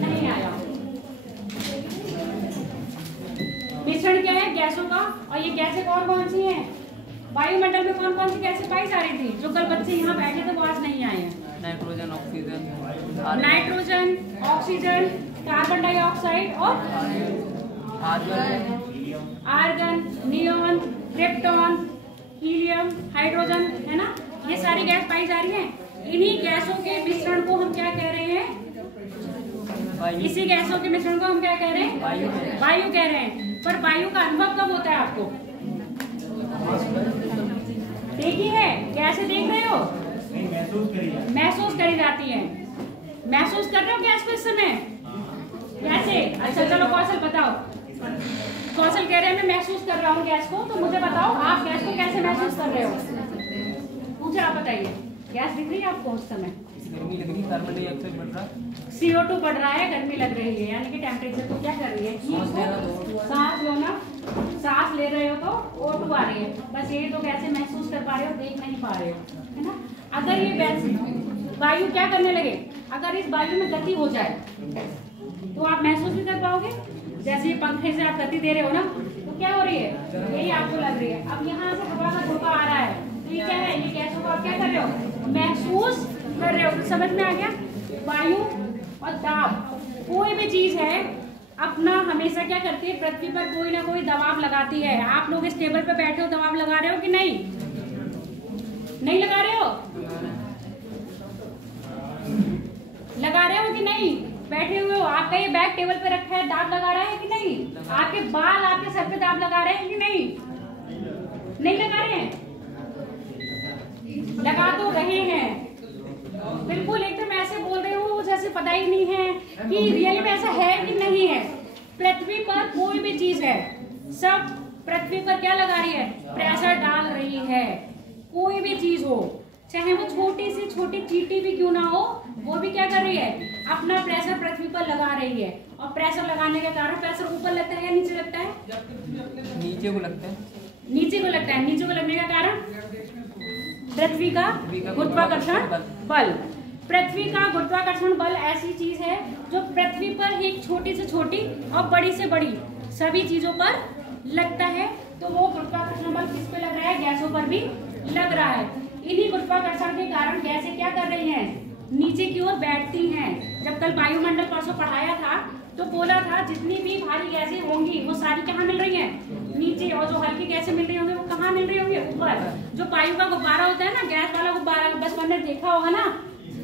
नहीं आया। मिश्रण क्या है? गैसों का। और ये गैसें कौन कौन सी हैं? वायुमंडल में कौन कौन सी गैसें पाई जा रही थी? जो कल बच्चे यहाँ बैठे थे वो आज नहीं आए हैं। नाइट्रोजन, ऑक्सीजन, कार्बन डाइऑक्साइड और argon, neon, krypton, helium, hydrogen, है ना? ये सारी गैस पाई जा रही है। इन्हीं गैसों के मिश्रण को हम क्या कह रहे हैं? इसी गैसों के मिश्रण को हम क्या कह रहे हैं? वायु कह रहे हैं। पर वायु का अनुभव कब होता है आपको? देखी है? कैसे देख रहे हो? महसूस करी जाती है। महसूस कर रहे हो गैस को इस समय? कैसे? अच्छा चलो कौशल बताओ। कौशल कह रहे हैं मैं महसूस कर रहा हूँ गैस को, तो मुझे बताओ आप गैस को कैसे महसूस कर रहे हो? मुझे आप बताइए, गैस दिख रही है आपको उस समय? गर्मी लग रही है, कार्बन डाइऑक्साइड बढ़ रहा है, CO2 बढ़ रहा है, गर्मी लग रही है, यानी कि टेम्परेचर को क्या कर रही है? सांस लो ना, सांस ले रहे हो तो O2 आ रही है। बस ये तो कैसे महसूस कर पा रहे हो, देख नहीं पा रहे हो, है ना? अगर ये वायु क्या करने लगे, अगर इस वायु में गति हो जाए तो आप महसूस भी कर पाओगे। जैसे ये पंखे से आप गति दे रहे हो ना, तो क्या हो रही है? यही आपको लग रही है। अब यहाँ से हवा का झोंका आ रहा है, तो ये क्या है? ये गैसों को आप क्या कर रहे हो? महसूस कर रहे हो। तो समझ में आ गया? वायु और दाब, कोई भी चीज है अपना हमेशा क्या करती है? पृथ्वी पर कोई ना कोई दबाव लगाती है। आप लोग इस टेबल पर बैठे हो, दबाव लगा रहे हो कि नहीं? नहीं लगा रहे हो? लगा रहे हो कि नहीं? बैठे हुए हो, आपका ये बैग टेबल पे रखा है, दाब लगा रहा है कि नहीं? आपके बाल आपके सर पे दाब लगा रहे हैं कि नहीं? नहीं लगा रहे हैं? लगा तो रहे हैं, बिल्कुल एकदम ऐसे बोल रहे हो जैसे पता ही नहीं है कि रियल में ऐसा है कि नहीं है। पृथ्वी पर कोई भी चीज है, सब पृथ्वी पर क्या लगा रही है, प्रेशर डाल रही है। कोई भी चीज हो, चाहे वो छोटी से छोटी चींटी भी क्यों ना हो, वो भी क्या कर रही है, अपना प्रेशर पृथ्वी पर लगा रही है। और प्रेशर लगाने के कारण प्रेशर ऊपर लगता है या नीचे लगता है, नीचे को लगता है, नीचे को लगता है। नीचे को लगने का कारण पृथ्वी का गुरुत्वाकर्षण बल। पृथ्वी का गुरुत्वाकर्षण बल ऐसी चीज है जो पृथ्वी पर एक छोटी से छोटी और बड़ी से बड़ी सभी चीजों पर लगता है। तो वो गुरुत्वाकर्षण बल किस पे लग रहा है, गैसों पर भी लग रहा है। इन्हीं गुरुत्वाकर्षण के कारण गैसें क्या कर रही हैं, नीचे की ओर बैठती हैं। जब कल वायुमंडल परसों पढ़ाया था तो बोला था जितनी भी भारी गैसें होंगी वो सारी कहाँ मिल रही हैं, नीचे। और जो हल्की गैसें मिल रही होंगी वो कहाँ मिल रही होंगी, ऊपर। जो वायु का गुब्बारा होता है ना, गैस वाला गुब्बारा, बस मैंने देखा होगा ना,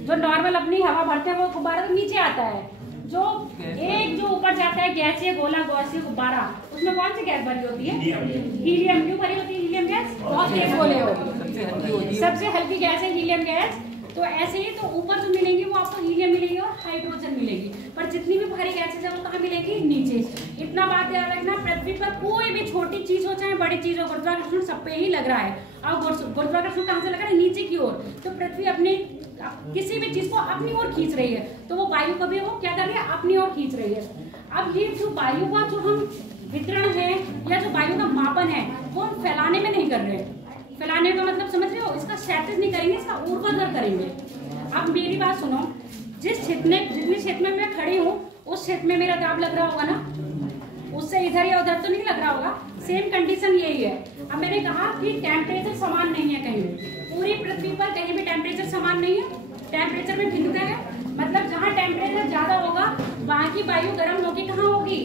जो नॉर्मल अपनी हवा भरते हैं वो गुब्बारा तो नीचे आता है। जो एक जो ऊपर जाता है गैसीय गोला गैसीय गुब्बारा, उसमें कौन सी गैस भरी होती है, हीलियम। क्यों भरी होती है हीलियम गैस, बहुत तेज बोले हो, सबसे हल्की गैस है हीलियम गैस। तो ऐसे ही तो ऊपर जो मिलेंगी वो आपको हीलियम मिलेगी और हाइड्रोजन मिलेगी, पर जितनी भी भारी गैसेज है वो कहाँ मिलेगी, नीचे। इतना बात याद रखना, पृथ्वी पर कोई भी छोटी चीज हो चाहे बड़ी चीज हो, गुरुत्वाकर्षण सब पे ही लग रहा है। और गुरुत्वाकर्षण कहाँ से लग रहा है, नीचे की ओर। तो पृथ्वी अपने किसी भी चीज को अपनी ओर खींच रही है, तो वो वायु को भी वो क्या कर रही है, अपनी ओर खींच रही है। अब ये जो वायु का जो हम वितरण है या जो वायु का मापन है वो हम फैलाने में नहीं कर रहे। फैलाने का मतलब समझ रहे हो, इसका क्षैतिज नहीं करेंगे, इसका ऊर्ध्वाधर करेंगे। अब मेरी बात सुनो, जितने क्षेत्र में मैं खड़ी हूँ उस क्षेत्र में मेरा दाब लग रहा होगा ना, उससे इधर या उधर तो नहीं लग रहा होगा। सेम कंडीशन यही है। अब मैंने कहा कि टेम्परेचर समान नहीं है कहीं, पूरी पृथ्वी पर कहीं भी टेम्परेचर समान नहीं है, टेम्परेचर में भिन्नता है। मतलब जहाँ टेम्परेचर ज्यादा होगा वहाँ की वायु गर्म होगी, कहाँ होगी,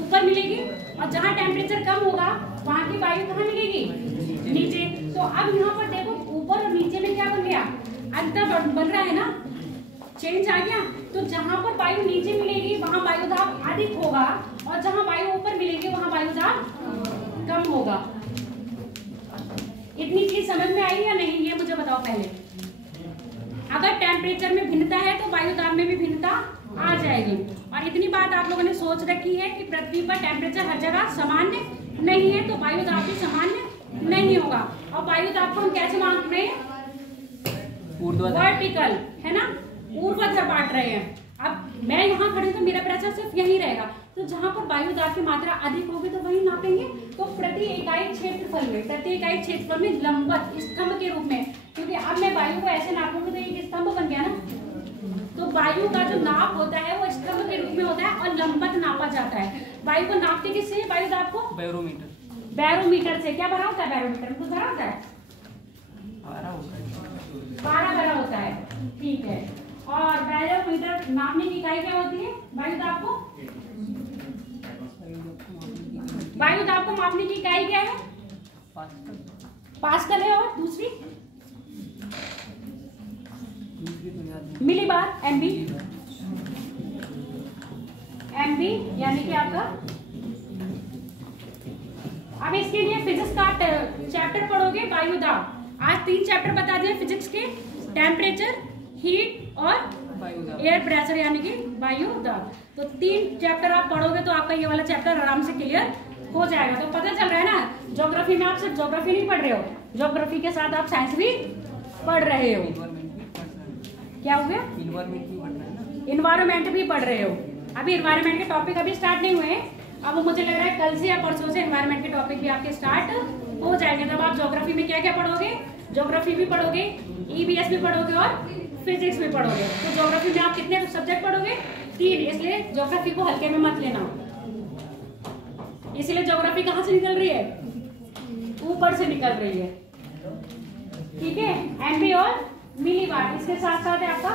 ऊपर मिलेगी। और जहाँ टेम्परेचर कम होगा वहाँ की वायु कहाँ मिलेगी, नीचे। तो अब यहाँ पर देखो ऊपर और नीचे में क्या बन गया, अंतर बन रहा है ना, चेंज आ गया। तो जहाँ पर वायु नीचे मिलेगी वहाँ वायु दाब अधिक होगा और जहाँ वायु ऊपर मिलेगी वहाँ वायु दाब कम होगा। इतनी चीज समझ में आई या नहीं, ये मुझे बताओ पहले। अगर टेम्परेचर में भिन्नता है तो वायु दाब में भी भिन्नता आ जाएगी। और इतनी बात आप लोगों ने सोच रखी है कि पृथ्वी पर टेम्परेचर हर जगह सामान्य नहीं है, तो वायु दाब भी सामान्य नहीं होगा। और वायु दाब को हम कैसे माप रहे हैं, वर्टिकल है ना, ऊर्ध्वाधर बांट रहे हैं। अब मैं यहाँ खड़ी तो मेरा प्रेशर सिर्फ यही रहेगा, तो जहाँ पर वायु दाब की मात्रा अधिक होगी तो वही नापेंगे। तो प्रति इकाई क्षेत्रफल में लंबवत स्तंभ के रूप में, क्योंकि अब मैं वायु को ऐसे नापूंगी तो एक स्तंभ बन गया ना। तो वायु का जो नाप होता है वो स्तंभ के रूप में होता है और लंबवत नापा जाता है। वायु को नापते किससे, वायु दाब को बैरोमीटर से। क्या भरा होता है बैरोमीटर में, कुछ भरा होता है, 12 भरा होता है, ठीक है। और बैरोमीटर नापने की इकाई क्या होती है, वायु दाब को, वायु दाब को मापने की इकाई क्या है, पास्कल है। और दूसरी मिलीबार, एमबी, यानी कि आपका। अब इसके लिए फिजिक्स का चैप्टर पढ़ोगे, वायु दाब। आज 3 चैप्टर बता दिए फिजिक्स के, टेम्परेचर, हीट और एयर प्रेशर यानी कि वायु दाब। तो 3 चैप्टर आप पढ़ोगे तो आपका ये वाला चैप्टर आराम से क्लियर हो जाएगा। तो पता चल रहा है ना, ज्योग्राफी में आप सिर्फ ज्योग्राफी नहीं पढ़ रहे हो, ज्योग्राफी के साथ आप साइंस भी पढ़ रहे हो। क्या हो गया, इन्वायरमेंट भी पढ़ रहे हो। अभी इन्वायरमेंट के टॉपिक अभी स्टार्ट नहीं हुए, अब मुझे लग रहा है कल से या परसों से इन्वायरमेंट के टॉपिक भी आपके स्टार्ट हो जाएंगे। तब आप ज्योग्राफी में क्या क्या पढ़ोगे, ज्योग्राफी भी पढ़ोगे, ईवीएस भी पढ़ोगे और फिजिक्स भी पढ़ोगे। तो ज्योग्राफी में आप कितने सब्जेक्ट पढ़ोगे, 3, इसलिए ज्योग्राफी को हल्के में मत लेना। इसलिए ज्योग्राफी कहाँ से निकल रही है, ऊपर से निकल रही है, ठीक है। एमबी और मिलीवाट, इसके साथ साथ है आपका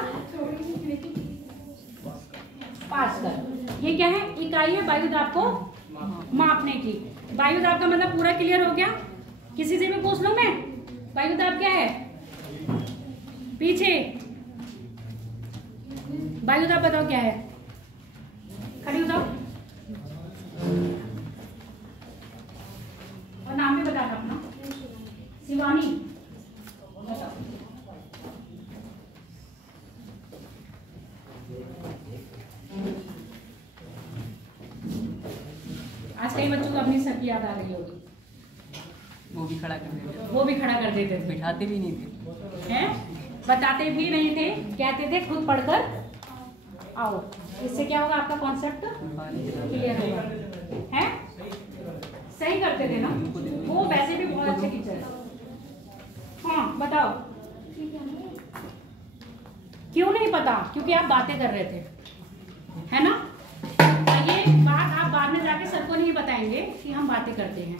पास्कल। ये क्या है, इकाई है वायु दाब को मापने की। वायु दाब का मतलब पूरा क्लियर हो गया। किसी से भी पूछ लो मैं, वायु दाब क्या है, पीछे वायु दाब बताओ क्या है, खड़ी हो जाओ और नाम भी बता दो अपना। शिवानी, आज कई बच्चों को अपनी सर की याद आ रही होगी। वो भी खड़ा कर देते, वो भी खड़ा कर देते थे, बिठाते भी नहीं थे, हैं बताते भी नहीं थे, कहते थे खुद पढ़कर आओ। इससे क्या होगा, आपका कॉन्सेप्ट क्लियर होगा, हैं सही करते थे ना वो, वैसे भी बहुत अच्छे टीचर है। हाँ बताओ, क्यों नहीं पता? क्योंकि आप बातें कर रहे थे, है ना। ये बात आप बाद में जाके सबको नहीं बताएंगे कि हम बातें करते हैं।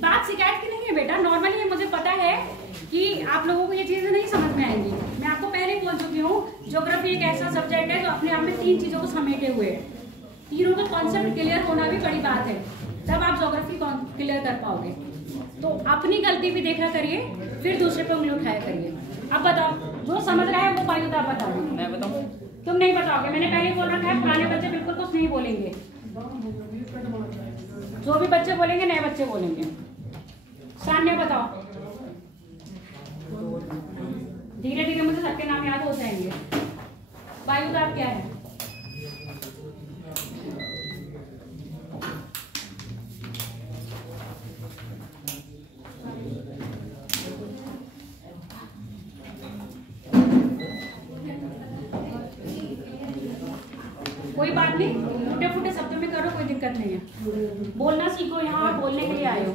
बात शिकायत की नहीं है बेटा, नॉर्मली मुझे पता है कि आप लोगों को ये चीजें नहीं समझ में आएंगी। मैं आपको पहले ही बोल चुकी हूँ, ज्योग्राफी एक ऐसा सब्जेक्ट है जो अपने आप में 3 चीजों को समेटे हुए है। तीनों का कॉन्सेप्ट क्लियर होना भी बड़ी बात है, तब आप ज्योग्राफी क्लियर कर पाओगे। तो अपनी गलती भी देखा करिए, फिर दूसरे पे उंगली उठाया करिए। अब बताओ, जो समझ रहा है वो वायुदा बताओ। मैं बताऊं? तुम नहीं बताओगे, मैंने पहले बोल रखा है, पुराने बच्चे बिल्कुल कुछ नहीं बोलेंगे, जो भी बच्चे बोलेंगे नए बच्चे बोलेंगे। सान्या बताओ, धीरे धीरे मुझे सबके नाम याद हो जाएंगे। वायुदा क्या है? कोई बात नहीं, टूटे फूटे शब्दों में करो, कोई दिक्कत नहीं है। बोलना सीखो, यहाँ आप बोलने के लिए आए हो।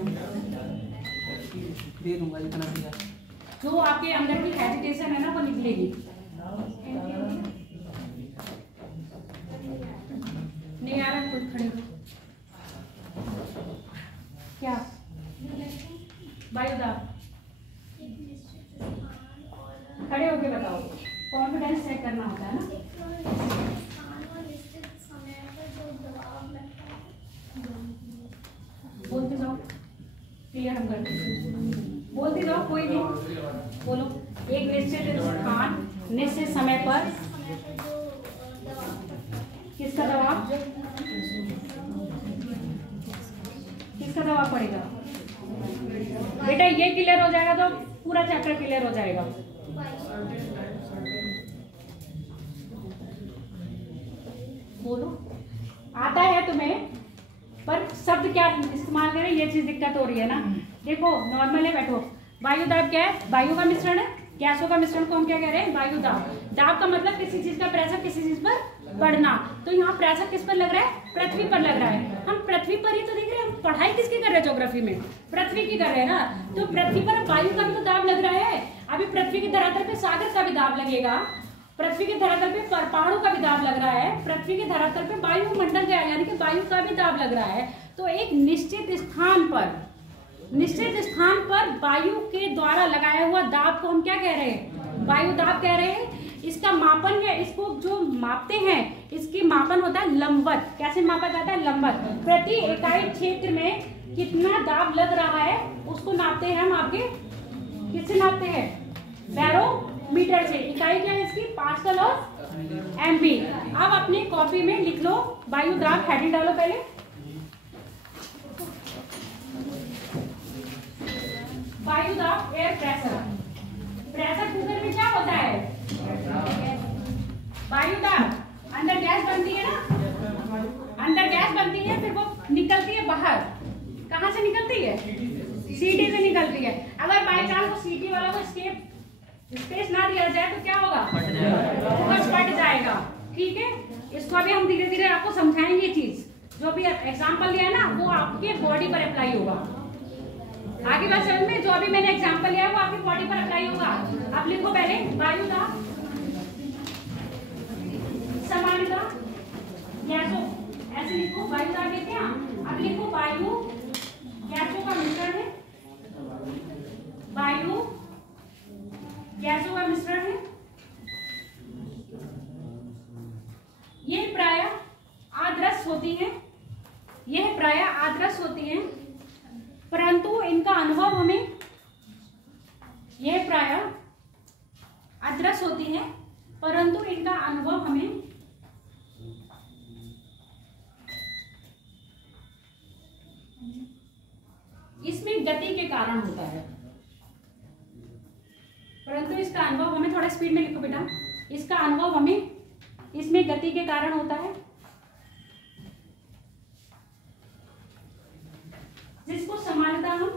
दे दूंगा जितना भी है। जो आपके अंदर की हेजिटेशन है ना वो निकलेगी। नहीं आ रहा, खुद खड़े हो। क्या वायुदा, खड़े होके बताओ। कॉन्फिडेंस चेक करना होता है ना। बोलते जाओ, क्लियर हम करते हैं। बोलते जाओ, कोई नहीं बोलो। एक निश्चित स्थान निश्चित समय पर किसका दबाव, किसका दबाव पड़ेगा? बेटा ये क्लियर हो जाएगा तो पूरा चैप्टर क्लियर हो जाएगा। बोलो, आता है तुम्हें, पर शब्द क्या इस्तेमाल करें, ये चीज दिक्कत हो रही है ना। देखो नॉर्मल है, बैठो। वायु दाब क्या है? वायु का मिश्रण है, गैसों का मिश्रण को हम क्या कह रहे हैं? वायु दाब। दाब का मतलब किसी चीज का प्रेशर किसी चीज पर बढ़ना। तो यहाँ प्रेशर किस पर लग रहा है? पृथ्वी पर लग रहा है। हम पृथ्वी पर ही तो देख रहे हैं, हम पढ़ाई किसकी कर रहे हैं ज्योग्राफी में? पृथ्वी की कर रहे हैं ना। तो पृथ्वी पर वायु का भी तो दाब लग रहा है। अभी पृथ्वी की धरातल पे सागर का भी दाब लगेगा, पृथ्वी के धरातल पे पहाड़ों का भी दाब लग रहा है, पृथ्वी के धरातल पे वायुमंडल का यानी कि वायु का भी दाब लग रहा है। तो एक निश्चित स्थान पर वायु के द्वारा लगाया हुआ दाब को हम क्या कह रहे हैं? वायु दाब कह रहे हैं। इसका मापन है, इसको जो मापते हैं इसकी मापन होता है लंबवत। कैसे मापा जाता है? लंबवत। प्रति इकाई क्षेत्र में कितना दाब लग रहा है उसको नापते हैं हम। आपके किससे नापते हैं? बैरोमीटर से। इकाई क्या है इसकी? पास्कल और एमपी। अब अपनी कॉपी में लिख लो वायु दाब, हेडिंग डालो पहले। वायु दाब, एयर प्रेशर। प्रेशर कुकर में क्या होता है? वायु दाब, अंदर गैस बनती है ना, अंदर गैस बनती है, फिर वो निकलती है बाहर। कहाँ से निकलती है? सीटी से निकलती है। अगर बाई चांस वो सीटी वाला को स्पेस ना दिया जाए तो क्या होगा? फट जाएगा। ठीक है, इसको अभी हम धीरे धीरे आपको समझाएंगे। ये चीज जो भी एग्जाम्पल लिया है ना वो आपके बॉडी पर अप्लाई होगा। आगे बात समझ में, जो अभी मैंने एग्जाम्पल लिया है वो आपकी बॉडी पर अप्लाई होगा। आप लिखो पहले वायु दाब, समानता गैसों, ऐसे लिखो वायु दाब लिखते हैं। अब लिखो वायु गैसों का मिश्रण है, वायु गैसों का मिश्रण है। ये प्रायः आदर्श होती हैं, यह प्रायः आदर्श होती हैं, परंतु इनका अनुभव हमें, यह प्रायः आदर्श होती हैं परंतु इनका अनुभव हमें इसमें गति के कारण होता है। परंतु इसका अनुभव हमें, थोड़ा स्पीड में लिखो बेटा, इसका अनुभव हमें इसमें गति के कारण होता है। जिसको सामान्यतः हम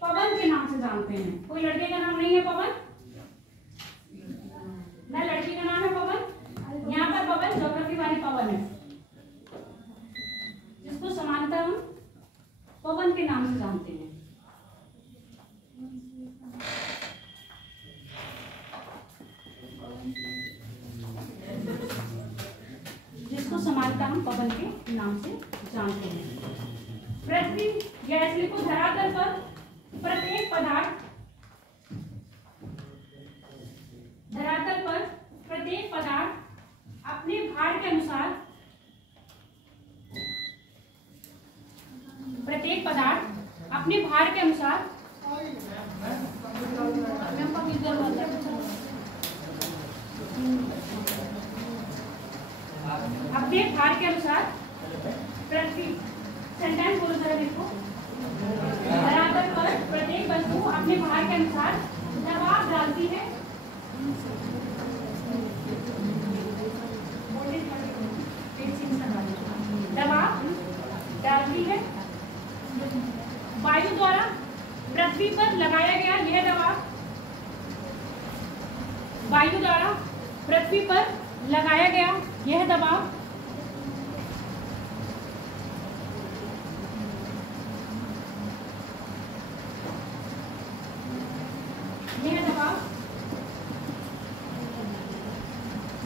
पवन के नाम से जानते हैं। कोई लड़के का नाम नहीं है पवन, ना लड़की का नाम है पवन। यहाँ पर पवन ज्योग्राफी वाली पवन है, जिसको सामान्यतः हम पवन के नाम से जानते हैं। जिसको सामान्यतः हम पवन के नाम से जानते हैं। पृथ्वी गैस लिखो धरातल पर प्रत्येक पदार्थ, धरातल पर प्रत्येक पदार्थ अपने भार के अनुसार, प्रत्येक पदार्थ अपने भार के अनुसार अपने भार के अनुसार पृथ्वी, सेंटेंस बोलो जरा देखो, धरातल पर प्रत्येक वस्तु अपने भार के अनुसार दबाव डालती है, दबाव डालती है। वायु द्वारा पृथ्वी पर लगाया गया यह दबाव, वायु द्वारा पृथ्वी पर लगाया गया यह दबाव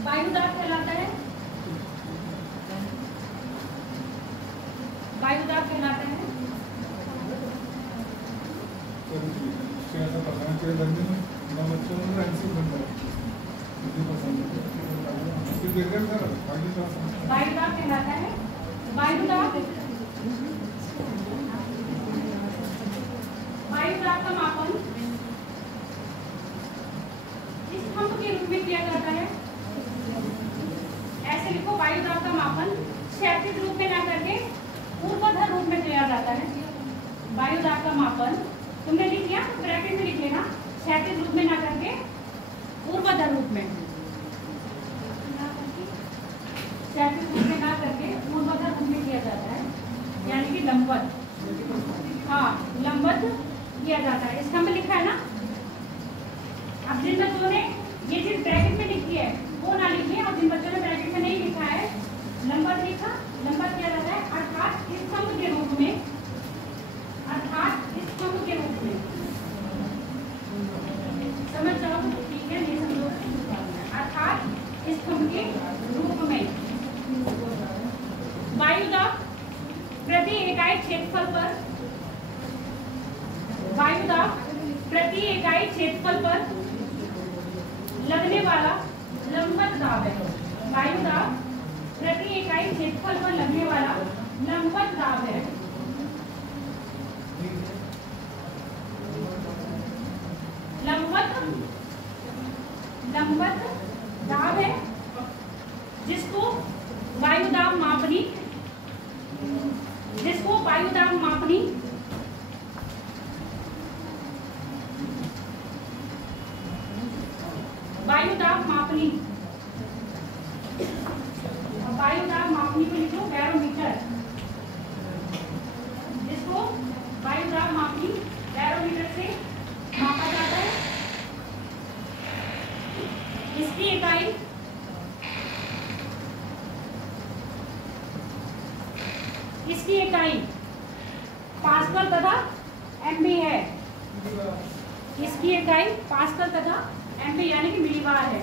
वायुदाब कहलाता है, वायुदाब कहलाता है। वायुदाब कहलाता है। वायुदाब, वायुदाब का मापन इस स्तंभ के रूप में किया जाता है। ऐसे लिखो, वायुदाब का मापन क्षैतिज रूप में ना करके ऊर्ध्वाधर रूप में किया जाता है। वायुदाब का मापन तुमने लिख लिया, ब्रैकेट में लिख लेना, क्षैतिज रूप में ना करके ऊर्ध्वाधर रूप में, क्षैतिज रूप में ना करके ऊर्ध्वाधर रूप में किया जाता है, यानी कि लंबवत। हाँ, लंबवत किया जाता है। स्तंभ लिखा है ना। अब जिन बच्चों ने ये चीज ब्रैकेट में लिखी है वो ना लिखिए, और जिन बच्चों ने ब्रैकेट में नहीं लिखा है, लंबवत लिखा, लंबवत किया जाता है अर्थात स्तंभ के रूप में, अर्थात स्तंभ के रूप में। समझ जाओ, ठीक है, नहीं समझो, अर्थात स्तंभ के रूप में। वायुदाब प्रति इकाई क्षेत्रफल पर, वायुदाब प्रति इकाई क्षेत्रफल पर लगने वाला लंबवत दाब है। वायुदाब प्रति इकाई क्षेत्रफल पर लगने वाला लंबवत दाब है। लंबवत दाब है जिसको वायुदाब मापनी, जिसको वायुदाब मापनी वायुदाब मापनी, वायुदाब मापनी को लिखो बैरोमीटर, जिसको वायुदाब मापनी बैरोमीटर से मापा जाता है। इसकी इकाई पास्कल तथा एमबी है। इसकी इकाई पास्कल तथा एमबी यानी कि मिलीबार है।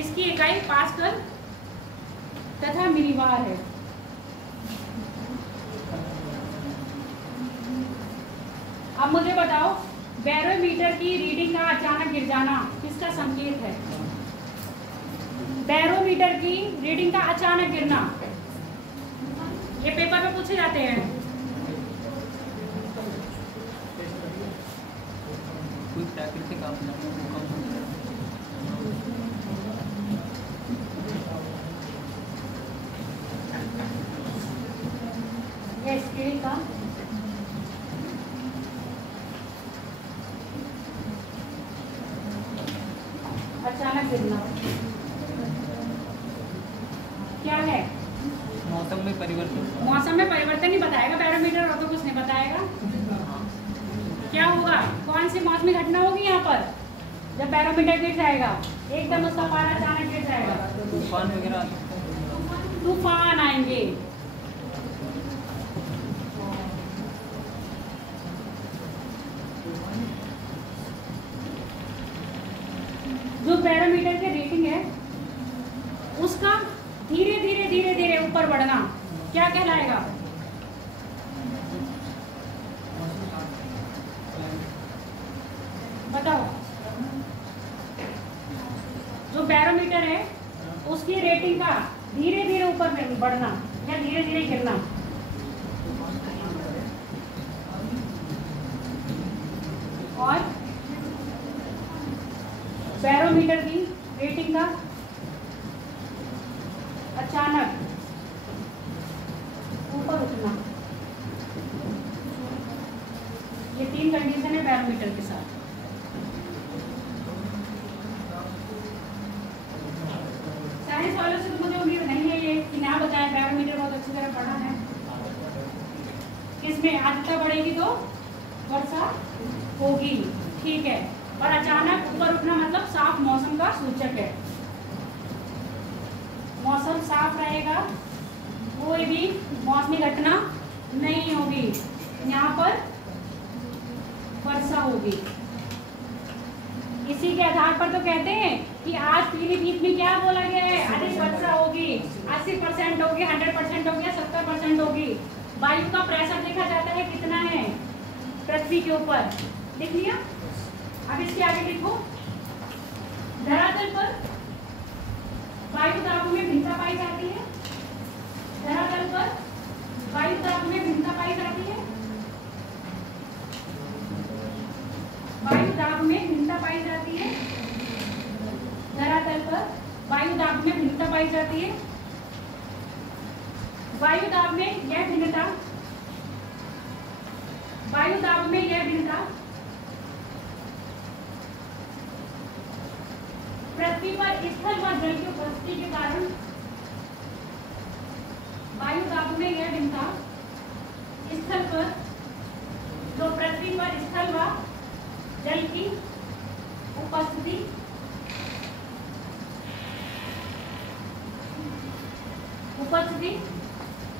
इसकी इकाई पास्कल तथा मिलीबार है। अब मुझे बताओ, बैरोमीटर की रीडिंग का अचानक गिर जाना किसका संकेत है? बैरोमीटर की रीडिंग का अचानक गिरना, ये पेपर में पूछे जाते हैं। कोई प्राकृतिक आपदा, स्केल का अचानक गिरना क्या है? मौसम में परिवर्तन। मौसम में परिवर्तन ही बताएगा बैरोमीटर, और तो कुछ नहीं बताएगा। क्या होगा, कौन सी मौसमी घटना होगी यहाँ पर जब बैरोमीटर गिर जाएगा, एकदम उसका पारा अचानक गिर जाएगा? तूफान वगैरह आ सकता है। तूफान आएंगे। जो बैरोमीटर की रेटिंग है उसका धीरे धीरे धीरे धीरे ऊपर बढ़ना क्या कहलाएगा? बताओ। जो बैरोमीटर है उसकी रेटिंग का धीरे धीरे ऊपर बढ़ना या धीरे धीरे गिरना। और बैरोमीटर की रेटिंग का अचानक ऊपर उठना। ये 3 कंडीशन है बैरोमीटर के साथ। साइंस वालों से तो मुझे उम्मीद नहीं है ये कि ना बताया, बैरोमीटर बहुत अच्छी तरह पढ़ा है। किसमें आर्द्रता बढ़ेगी तो वर्षा होगी, ठीक है। और अचानक ऊपर उठना मतलब साफ मौसम का सूचक है। मौसम साफ रहेगा, कोई भी मौसमी घटना नहीं होगी, यहाँ पर वर्षा होगी। इसी के आधार पर तो कहते हैं कि आज पीलीभीत में क्या बोला गया है, अधिक वर्षा होगी, 80% होगी, 100% होगी, 70% होगी। वायु का प्रेशर देखा जाता है कितना है पृथ्वी के ऊपर, लिख लिया। अब इसके आगे लिखो, धरातल पर वायु दाब में भिन्नता पाई जाती है। धरातल पर वायु दाब में भिन्नता पाई जाती है। वायु दाब में भिन्नता पाई जाती है। धरातल पर वायु दाब में भिन्नता पाई जाती है। वायु दाब में यह भिन्नता, वायु दाब में यह भिन्नता पृथ्वी पर स्थल व जल की उपस्थिति के कारण, वायु दाब में यह भिन्नता स्थल पर, जो पृथ्वी पर स्थल व जल की उपस्थिति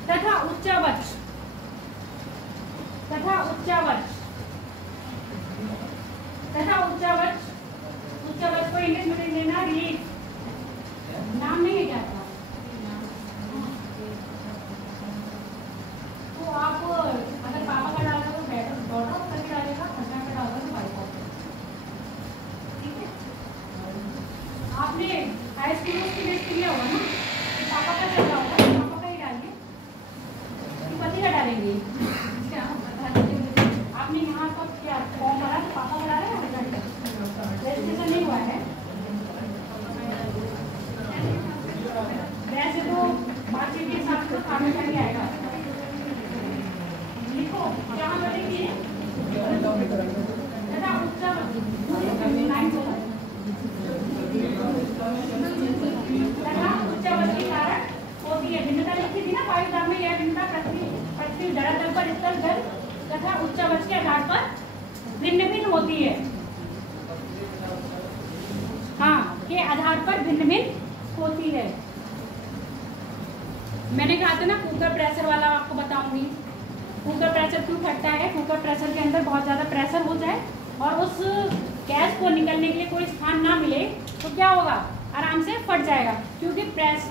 तथा उच्चावच को इंग्लिश में लेना, रिलीफ नाम नहीं है क्या था? तो आप अगर पापा का डालना तो बेटर डॉटर करके डालेगा, हस्बैंड का डालना तो वाइफ का। ठीक है, आपने हाई स्कूल में उसकी लिस्ट लिया होगा ना, पापा का चल रहा होगा, पापा का ही डालिए, पति का डालेंगे। आपने यहाँ पर क्या फॉर्म भरा, पापा का डाला है, रजिस्ट्रेशन नहीं हुआ है। वैसे तो मार्कशीट के हिसाब से काम में ही आएगा। लिखो क्या बनेगी तथा उच्चावच के कारण होती है भिन्नता। लिखी थी ना वायु दाब में यह भिन्नता पृथ्वी धरातल पर स्थल जल तथा उच्चावच के आधार पर भिन्न भिन्न होती है। हाँ, के आधार पर भिन्न भिन्न होती है। मैंने कहा था ना कुकर प्रेशर वाला आपको बताऊंगी। कुकर प्रेशर क्यों फटता है? कुकर प्रेशर के अंदर बहुत ज़्यादा प्रेशर हो जाए और उस गैस को निकलने के लिए कोई स्थान ना मिले तो क्या होगा, आराम से फट जाएगा। क्योंकि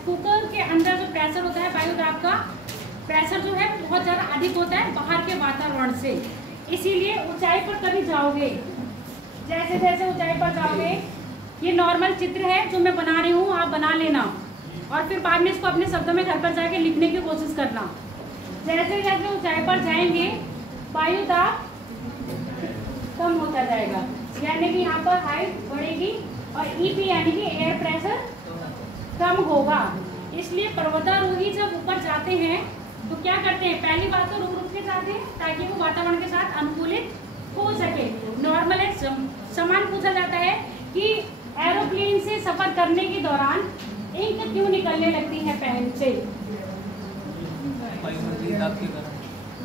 कुकर के अंदर जो प्रेशर होता है, वायु दाब का प्रेशर जो है बहुत ज़्यादा अधिक होता है बाहर के वातावरण से। इसीलिए ऊंचाई पर कभी जाओगे, जैसे जैसे ऊंचाई पर जाओगे, ये नॉर्मल चित्र है जो मैं बना रही हूँ, आप बना लेना और फिर बाद में इसको अपने शब्दों में घर पर जाके लिखने की कोशिश करना। जैसे जैसे ऊंचाई पर जाएंगे वायु दाब कम होता जाएगा, यानी कि यहाँ पर हाइट बढ़ेगी और ईपी यानी कि एयर प्रेशर कम होगा। इसलिए पर्वतारोही जब ऊपर जाते हैं तो क्या करते हैं, पहली बात तो रुक रुक के जाते हैं ताकि वो वातावरण के साथ अनुकूलित हो सके। नॉर्मल एक सवाल पूछा जाता है कि एरोप्लेन से सफर करने के दौरान इंक क्यों निकलने लगती है पैन से? वायुमंडलीय दाब के कारण।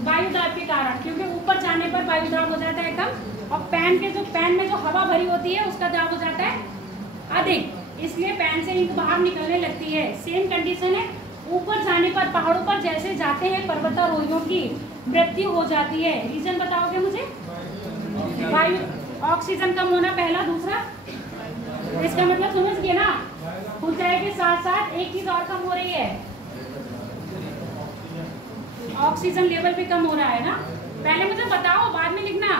वायुदाब के कारण, क्योंकि ऊपर जाने पर वायुदाब हो जाता है कम, और पैन में जो हवा भरी होती है उसका दाब हो जाता है अधिक, इसलिए पैन से इंक बाहर निकलने लगती है। सेम कंडीशन है, ऊपर जाने पर पहाड़ों पर जैसे जाते हैं पर्वतारोहियों की मृत्यु हो जाती है। रीजन बताओगे मुझे? वायु ऑक्सीजन कम होना पहला, दूसरा इसका मतलब समझ गए ना, ऊंचाई के साथ साथ एक चीज और कम हो रही है, ऑक्सीजन लेवल भी कम हो रहा है ना। पहले मुझे बताओ, बाद में लिखना।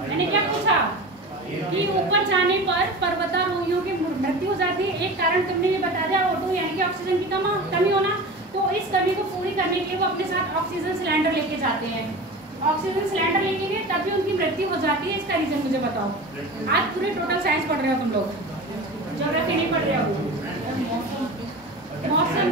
मैंने क्या पूछा कि ऊपर जाने पर पर्वतारोहियों की मृत्यु हो जाती है, एक कारण तुमने ये बता दिया, O2 यानी कि ऑक्सीजन की कमी होना। तो इस कमी को पूरी करने के लिए वो अपने साथ ऑक्सीजन सिलेंडर लेके जाते हैं, ऑक्सीजन सिलेंडर लेके गए तभी उनकी मृत्यु हो जाती है। इसका रीजन मुझे बताओ। आज पूरे टोटल साइंस पढ़ रहे हो तुम लोग, ज्योग्राफी नहीं पढ़ रहे हो। मौसम,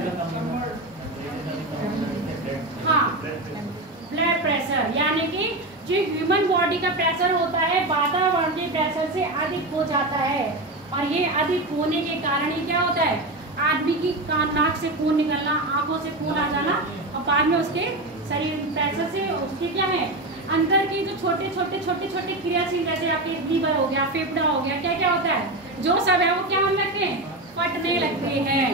हाँ, ब्लड प्रेशर, यानी कि जो ह्यूमन बॉडी का प्रेशर होता है वातावरणीय प्रेशर से अधिक हो जाता है, और ये अधिक होने के कारण ही क्या होता है, आदमी की नाक से खून निकलना, आंखों से खून आ जाना, और बाद में उसके शरीर प्रेशर से उसके क्या है, अंदर की जो छोटे छोटे क्रियाशील, जैसे आपके लीवर हो गया, फेफड़ा हो गया, क्या क्या होता है, जो सब है वो क्या होने लगते हैं, फटने लगते हैं।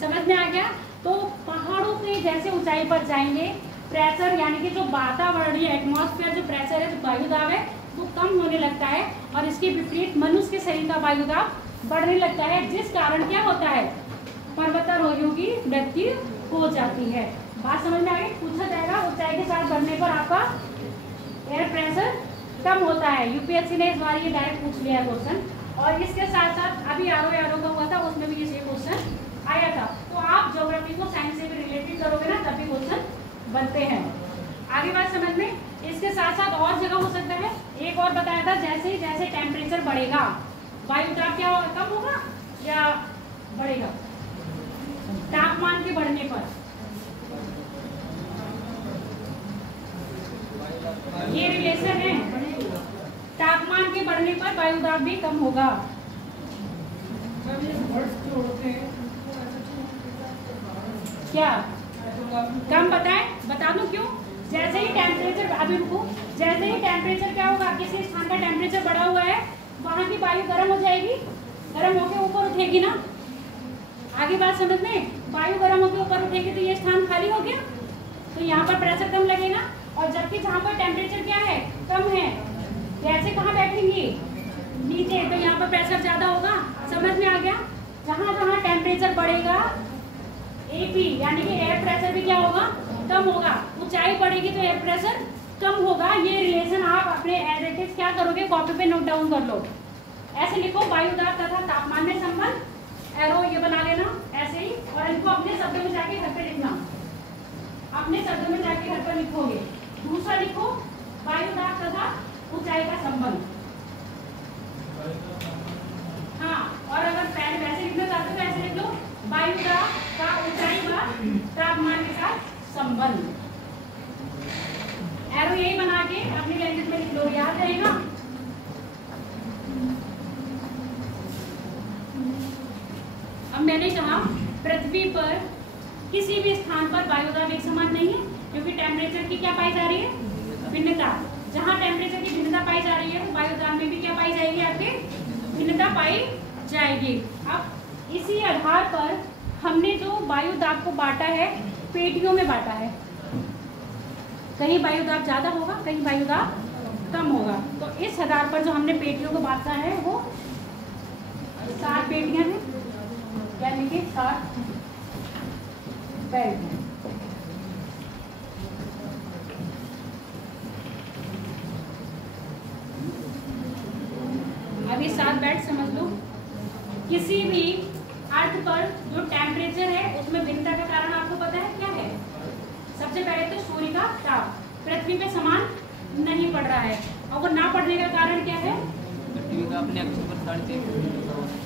समझ में आ गया? तो पहाड़ों पे जैसे ऊंचाई पर जाएंगे, प्रेशर यानी कि जो वातावरणीय एटमॉस्फेयर जो प्रेशर है, जो वायुदाब है, वो कम होने लगता है, और इसके विपरीत मनुष्य के शरीर का वायुदाब बढ़ने लगता है, जिस कारण क्या होता है, पर्वतारोहियों की मृत्यु हो जाती है। बात समझ में आ गई? पूछा जाएगा ऊंचाई के साथ बढ़ने पर आपका एयर प्रेशर कम होता है। यूपीएससी ने इस बार ये डायरेक्ट पूछ लिया क्वेश्चन, और इसके साथ साथ अभी आरो का हुआ था, उसमें भी ये क्वेश्चन आया था। तो आप ज्योग्राफी को साइंस से भी रिलेटेड करोगे ना, तभी क्वेश्चन बनते हैं। आगे बात समझ में? इसके साथ साथ और जगह हो सकता है, एक और बताया था, जैसे टेम्परेचर बढ़ेगा वायुदाब क्या कम होगा या बढ़ेगा? तापमान के बढ़ने पर, ये रिलेशन है, तापमान के बढ़ने पर वायुदाब भी कम होगा। क्या कम बताएं? बता दूं क्यों? जैसे ही टेम्परेचर, अभी रुको, जैसे ही टेम्परेचर क्या होगा, किसी स्थान का टेम्परेचर बढ़ा हुआ है, वहां की वायु गर्म हो जाएगी, गर्म होकर ऊपर उठेगी ना। आगे बात समझ में? वायु गर्म होकर ऊपर उठेगी तो ये स्थान खाली हो गया, तो यहाँ पर प्रेशर कम लगेगा, और जबकि जहाँ पर टेम्परेचर क्या है, कम है, जैसे कहाँ बैठेंगी, नीचे, तो यहाँ पर प्रेशर ज्यादा होगा। समझ में आ गया? जहाँ जहाँ टेम्परेचर बढ़ेगा, एपी यानी कि एयर प्रेशर भी क्या होगा, कम होगा। ऊंचाई बढ़ेगी तो एयर प्रेशर कम होगा। ये रिलेशन आप अपने एज इट इज क्या करोगे, कॉपी पे नोट डाउन कर लो। ऐसे लिखो, वायुदाब तथा तापमान में संबंध, एरो ये बना लेना ऐसे ही, और इनको अपने शब्दों में जाके घर पे लिखना, अपने शब्दों में जाके घर पर लिखोगे। दूसरा लिखो, वायुदाब तथा ऊंचाई का संबंध। हाँ, और अगर पहले वैसे लिखना चाहते हो तो ऐसे लिख लो, वायुदाब का ऊंचाई व तापमान के साथ संबंध। एरो यही बना के अपनी लैंग्वेज में लिख लो, याद रहेगा। अब मैंने कहा पृथ्वी पर किसी भी स्थान पर वायुदाब एक समान नहीं है, क्योंकि टेम्परेचर की क्या पाई जा रही है, भिन्नता। जहाँ टेम्परेचर की भिन्नता पाई जा रही है, तो वायुदाब में भी क्या पाई जाएगी, आपके भिन्नता पाई जाएगी। अब इसी आधार पर हमने जो वायुदाब को बांटा है, पेटियों में बांटा है। कहीं वायुदाब ज्यादा होगा, कहीं वायुदाब कम होगा। तो इस आधार पर जो हमने पेटियों को बांटा है, वो 7 पेटियां हैं, यानी कि 7 बेल्ट हैं। अभी 7 बेल्ट समझ लो। किसी भी अर्थ पर जो टेम्परेचर है, उसमें भिन्नता का कारण आपको पता है क्या है? सबसे पहले तो सूर्य का ताप पृथ्वी पे समान नहीं पड़ रहा है, और वो ना पड़ने का कारण क्या है? पृथ्वी का अपने अक्ष पर 3.5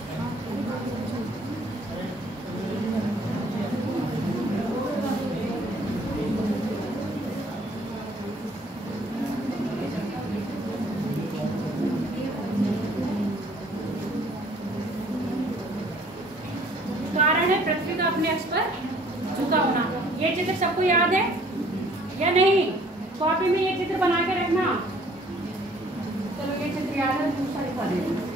कारण है पृथ्वी का अपने अक्ष पर झुका होना। ये चित्र सबको याद है? या नहीं? कॉपी में ये चित्र बना के रखना। चलो ये चित्र याद है, दूसरा दिखा देना।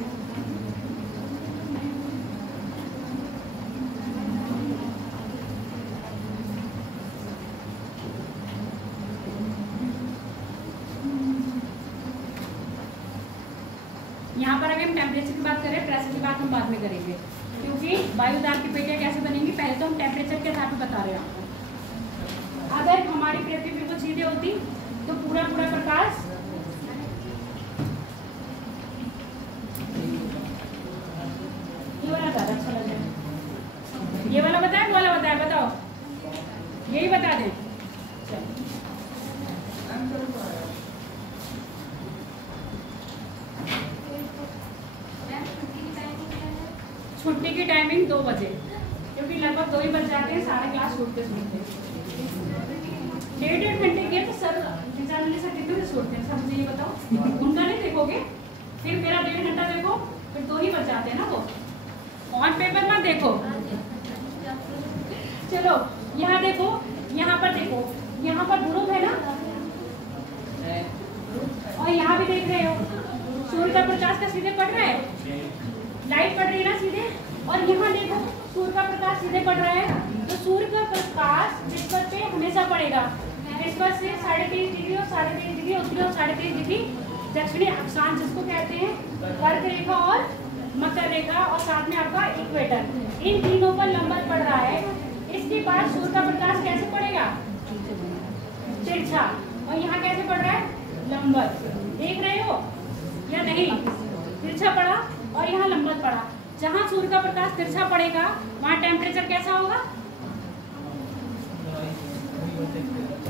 यहाँ पर अगर हम टेम्परेचर की बात करें, प्रेशर की बात हम बाद में करेंगे, क्योंकि वायुदाब की पेटियाँ कैसे बनेंगी पहले तो हम टेम्परेचर के हिसाब से बता रहे हैं आपको। अगर हमारी पृथ्वी बिल्कुल सीधे होती तो पूरा पूरा प्रकाश ये वाला ज़्यादा अच्छा लग रहा है। ये वाला बताए, वो वाला बताए, बताओ, यही बता दें। छुट्टी की टाइमिंग 2 बजे, क्योंकि लगभग 2 ही बज जाते हैं सारे क्लास छूटते छूटते। 1.5 घंटे के तो सर जनरली सर कितने बजे छूटते हैं? सर मुझे ये बताओ, उनका नहीं देखोगे, फिर मेरा 1.5 घंटा देखो, फिर 2 ही बज जाते हैं ना वो। ऑन पेपर मत देखो। चलो यहाँ देखो, यहाँ पर देखो, यहाँ पर ध्रुव है ना, और यहाँ भी देख रहे हो सूर्य का प्रकाश का सीधे पड़ रहा है, लाइट पड़ रही है ना सीधे। और यहाँ देखो सूर्य का प्रकाश सीधे पड़ रहा है, तो सूर्य का प्रकाश विषुवत पे हमेशा पड़ेगा। विषुवत से 23.5 डिग्री और 23.5 डिग्री, उत्तरी और 23.5 डिग्री दक्षिणी अक्षांश जिसको कहते हैं, कर्क रेखा और मकर रेखा, और साथ में आपका इक्वेटर, इन तीनों पर लंबवत पड़ रहा है। इसके बाद सूर्य का प्रकाश कैसे पड़ेगा? तिरछा। और यहाँ कैसे पड़ रहा है? लंबवत। देख रहे हो या नहीं? तिरछा पड़ा और यहाँ लंबवत पड़ा। जहाँ सूर्य का प्रकाश तिरछा पड़ेगा वहाँ टेम्परेचर कैसा होगा?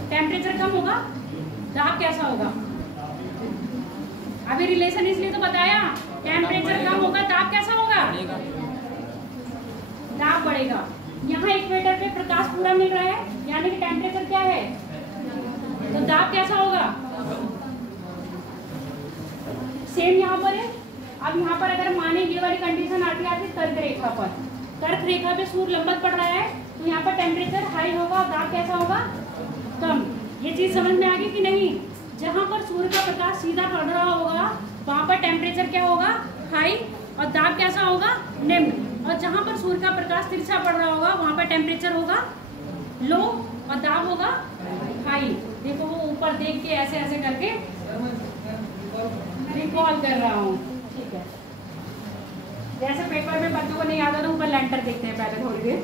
टेम्परेचर कम होगा। दाब कैसा होगा? अभी रिलेशन इसलिए तो बताया, टेम्परेचर कम होगा, दाब कैसा होगा? दाब बढ़ेगा। यहाँ इक्वेटर पे प्रकाश पूरा मिल रहा है, यानी कि टेम्परेचर क्या है, तो दाब कैसा होगा? सेम यहाँ पर है। अब यहाँ पर अगर माने ये वाली कंडीशन आती है कर्क रेखा पर, कर्क रेखा पे सूर्य लंबवत पड़ रहा है, तो यहाँ पर टेम्परेचर हाई होगा और दाब कैसा होगा? कम। ये चीज समझ में आ गई कि नहीं? जहाँ पर सूर्य का प्रकाश सीधा पड़ रहा होगा वहाँ पर टेम्परेचर क्या होगा? हाई, और दाब कैसा होगा? निम्न। और जहाँ पर सूर्य का प्रकाश तिरछा पड़ रहा होगा वहाँ पर टेम्परेचर होगा लो और दाब होगा हाई। देखो वो ऊपर देख के ऐसे ऐसे करके रिकॉल कर रहा हूँ, ठीक है। जैसे पेपर में बच्चों को नहीं आता तो ऊपर लैंटर देखते हैं पहले थोड़ी देर,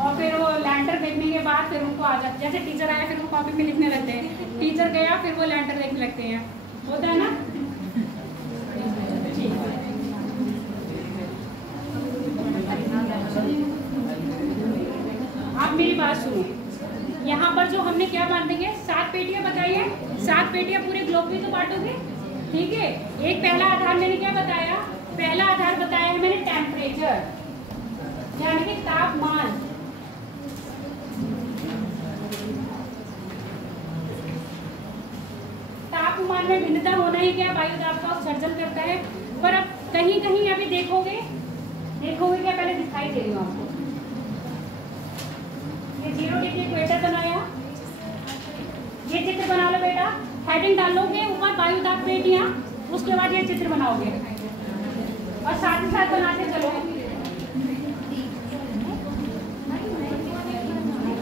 और फिर वो लैंटर देखने के बाद फिर उनको आ जाता, जैसे टीचर आया फिर वो कॉपी में लिखने लगते हैं, टीचर गया फिर वो लैंटर देखने लगते हैं, होता है ना? ठीक है। आप मेरी बात सुनो, यहाँ पर जो हमने क्या बांटेंगे, 7 पेटियाँ बताई है, 7 पेटियाँ पूरे ग्लोब में तो बांटोगे, ठीक है। एक पहला आधार मैंने क्या बताया? पहला आधार बताया है मैंने टेम्परेचर, यानी कि तापमान। तापमान में भिन्नता होना ही क्या वायु दाब का उत्सर्जन करता है। पर अब कहीं कहीं अभी देखोगे क्या, पहले दिखाई दे रही हूँ आपको। ये 0 डिग्री इक्वेटर बनाया, ये चित्र बना लो बेटा, हेडिंग डालोगे ऊपर वायु दाब पेटियाँ, उसके बाद ये चित्र बनाओगे और साथ ही साथ बनाते चलो।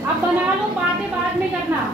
अब बना लो, बातें बाद में करना।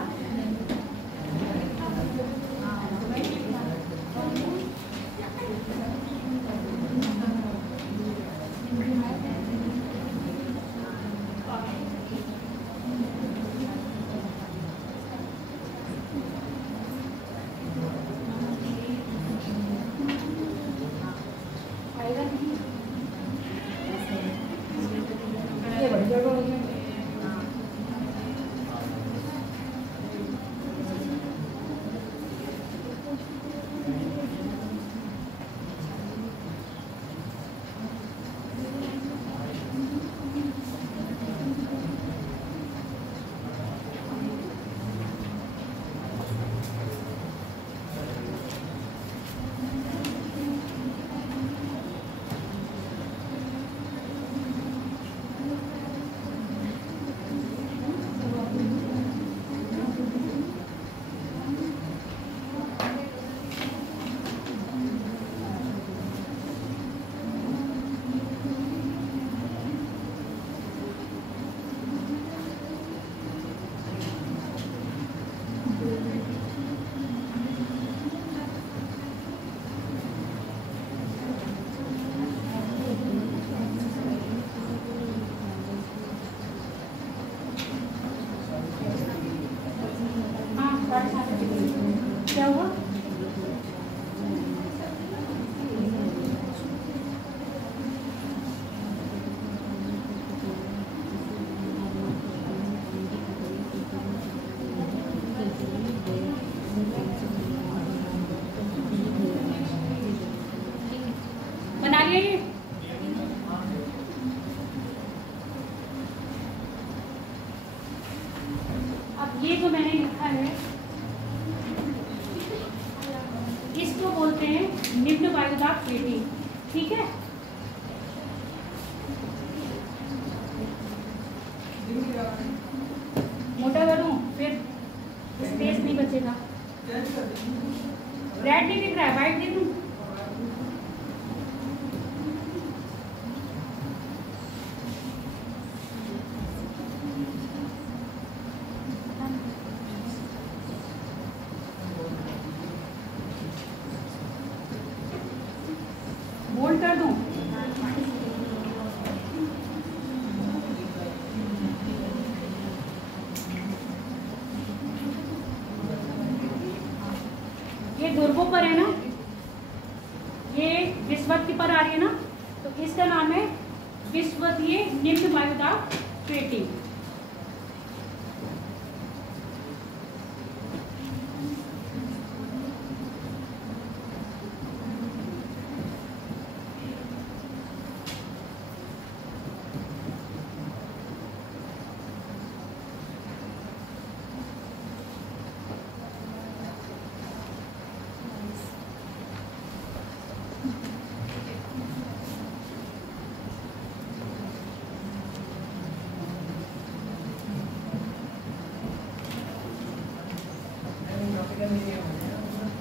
जो मैंने लिखा है इसको बोलते हैं निम्न वायुदाब पेटी। ठीक है, मोटा करूं फिर स्पेस नहीं बचेगा। रेड नहीं दिख रहा है, व्हाइट दे दूं? बोल्ड कर दूं? ये दुर्गों पर है ना, ये विश्वत पर आ रही है ना, तो इसका नाम है विश्वतीय निम्न वायुदाब पेटी।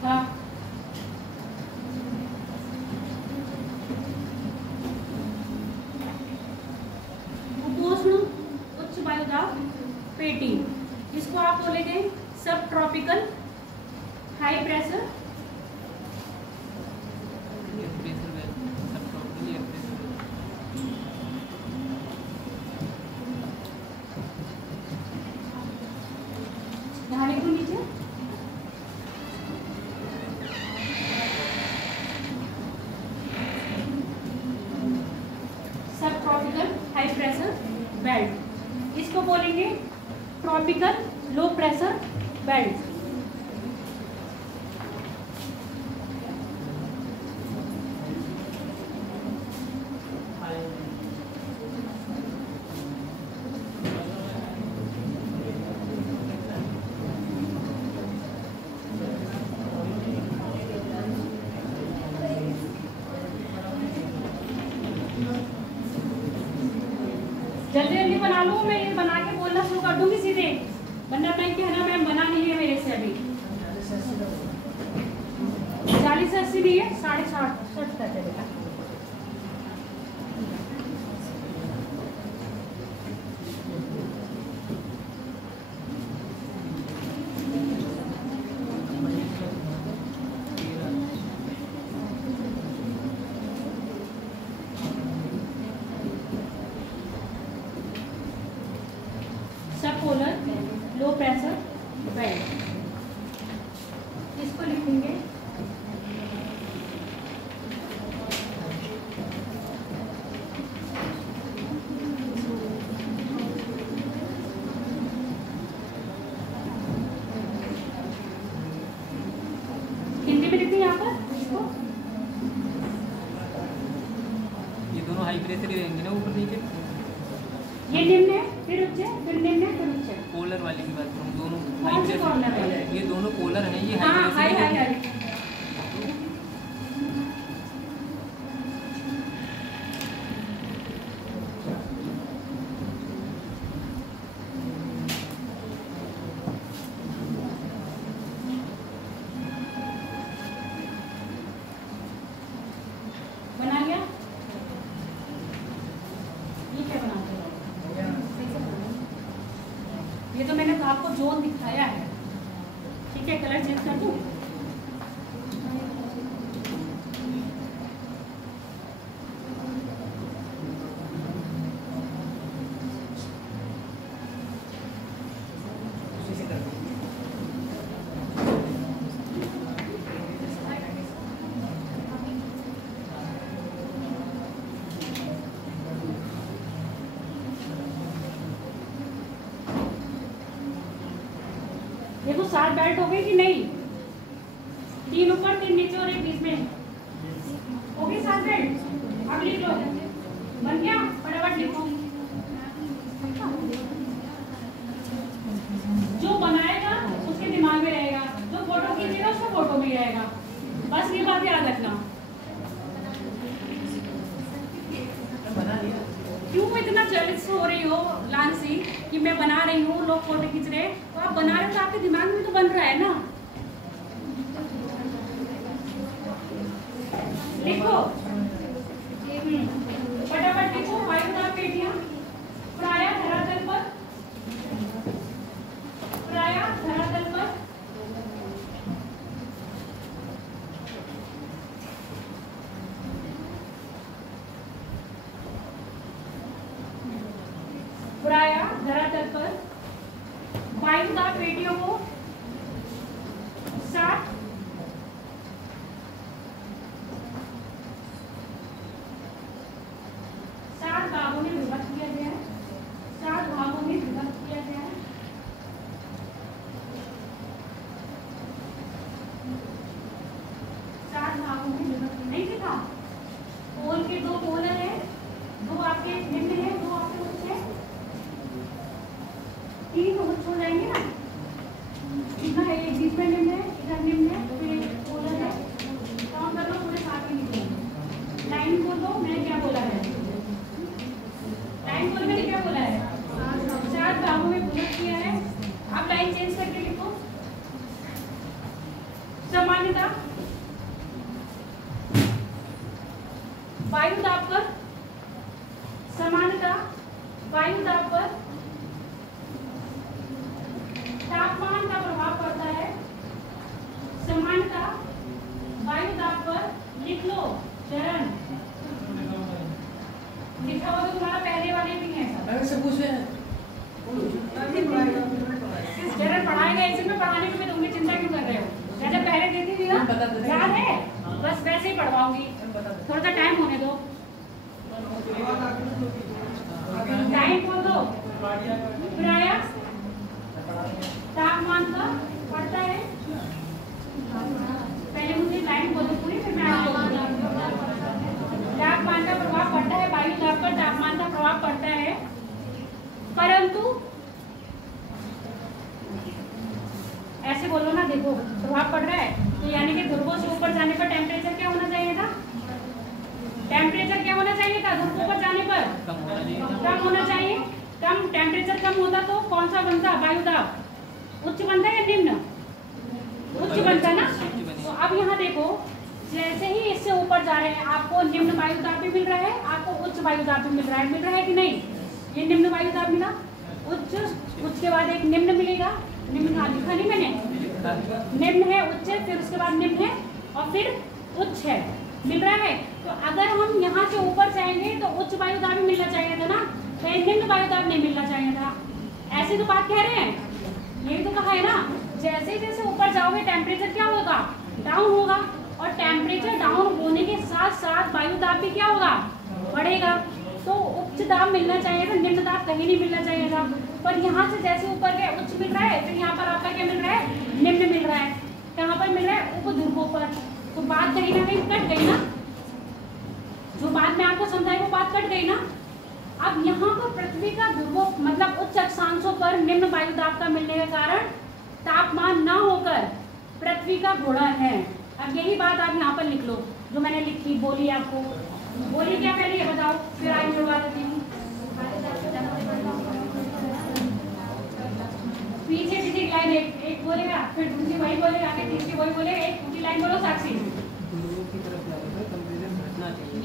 हाँ, उपोष्ण उच्च वायुदाब पेटी, इसको आप बोलेंगे सब ट्रॉपिकल हाई प्रेशर यहाँ लिखो नीचे सब ट्रॉपिकल हाई प्रेशर बेल्ट, इसको बोलेंगे ट्रॉपिकल लो प्रेशर बेल्ट। जल्दी जल्दी बना लूँ, मैं ये बना के बोलना शुरू कर दूंगी सीधे, वरना टाइम है ना, मैम बना नहीं है मेरे से अभी। 40 से 80 नहीं है, 60 का चलेगा। सब पोलर लो प्रेशर बेल्ट, इसको लिखेंगे हिंदी में लिखते हैं यहाँ पर इसको। ये दोनों हाई प्रेशर ही रहेंगे ना ऊपर नीचे? ये निम्न है फिर उच्च है, फिर निम्न है फिर उच्च है। पोलर वाली की बात करूँ, दोनों कौन से कॉर्नर वाले? ये दोनों पोलर हैं, ये हाँ, high high high pressure high. बना लिया? ये क्या बनाते हो? ये तो मैंने आपको जोन दिखाया है, ठीक है, कलर चेंज कर दूं? देखो 7 बेल्ट हो गए कि नहीं? 3 ऊपर 3 नीचे और 1 बीच में, हो गए 7 बेल्ट। अब लिख लो, बन गया? फटाफट लिखो। जो बनाएगा क्यों इतना जलिस हो रही हो लांसी कि मैं बना रही हूँ, लोग फोटो खींच रहे हैं? तो आप बना रहे हो तो आपके दिमाग में तो बन रहा है ना। लिखो, फटाफट लिखो। वायुदाब पेटियां प्रायः धरातल पर, प्रायः धरातल पर धरातल पर वायुदाब पेटियों को 7 भागों में विभक्त किया गया है। 7 भागों में विभक्त किया गया है। नहीं लिखा? पोल के 2 पोलर है, 2 आपके निम्न है, 2 आपके उच्च है। 3 उच्च हो जाएंगे ना? कितना है? एक बीच में निम्न है, इधर निम्न है, फिर एक पोलर है। काउंट कर लो, पूरे साथ ही लिखो। लाइन बोलो, मैंने क्या बोला है? लाइन बोल मैंने क्या बोला है? 7 भागों में विभक्त किया है। आप लाइन चेंज करके लिखो। सामान्यता वायुदाब पर, समानता वायुदाब पर तापमान का प्रभाव पड़ता है। समानता वायुदाब पर लिख लो। चरण लिखा हुआ तो तुम्हारा पहले वाले भी है चरण पढ़ाएगा, इसे मैं पढ़ाने को मैं दूंगी, चिंता क्यों कर रहे हो? जैसे पहले देती थी ना, याद है? बस वैसे ही पढ़वाऊंगी, थोड़ा सा टाइम होने दो। टाइम बोल दो। प्रायः तापमान का पड़ता है। पहले मुझे लाइन बोलो पूरी, फिर मैं आपको बोलूंगा। तापमान का प्रभाव पड़ता है, वायुदाब पर तापमान का प्रभाव पड़ता है, परंतु ऐसे बोलो ना, देखो प्रभाव पड़ रहा है तो यानी कि ध्रुवों से ऊपर जाने पर टेम्परेचर क्या होना चाहिए था? टेम्परेचर क्या होना चाहिए था? ध्रुवों पर जाने पर कम होना चाहिए। कम टेम्परेचर कम होता तो कौन सा बनता? वायुदाब उच्च बनता है या निम्न? उच्च बनता ना। तो अब यहाँ देखो, जैसे ही इससे ऊपर जा रहे हैं आपको निम्न वायुदाब भी मिल रहा है, आपको उच्च वायुदाब भी मिल रहा है कि नहीं? ये निम्न वायुदाब मिला, उच्च के बाद एक निम्न मिलेगा। निम्न लिखा नहीं मैंने? निम्न है, उच्च है, फिर उसके बाद निम्न है और फिर उच्च है, मिल रहा है। तो अगर हम यहाँ से ऊपर जाएंगे तो उच्च वायुदाब भी मिलना चाहिए था ना, कहीं निम्न वायुदाब नहीं मिलना चाहिए था। ऐसी तो बात कह रहे हैं, ये तो कहा है ना। जैसे जैसे ऊपर जाओगे टेम्परेचर क्या होगा? डाउन होगा, और टेम्परेचर डाउन होने के साथ साथ वायुदाब भी क्या होगा? बढ़ेगा। तो उच्च दाब मिलना चाहिए था, निम्न दाब कहीं नहीं मिलना चाहिए था। पर यहाँ से जैसे ऊपर गए उच्च मिल रहा है, फिर यहाँ पर आपका क्या मिल रहा है? निम्न मिल रहा है। कहाँ पर मिल रहा है? उप ध्रुवों पर। तो बात कहीं ना कहीं कट गई ना, जो बात मैं आपको समझाई वो बात कट गई ना। अब यहाँ पर पृथ्वी का ध्रुवों मतलब उच्च अक्षांशों पर निम्न वायुदाब का मिलने के कारण तापमान न होकर पृथ्वी का घूर्णन है। अब यही बात आप यहाँ पर लिख लो जो मैंने लिखी, बोली आपको। बोली क्या पहले ये बताओ, फिर आगे जुड़वा देती हूँ। पीछे किसी लाइन एक बोलेगा, फिर दूसरी वही बोलेगा, फिर तीसरी वही बोलेगा, एक दूसरी लाइन बोलो साक्षी।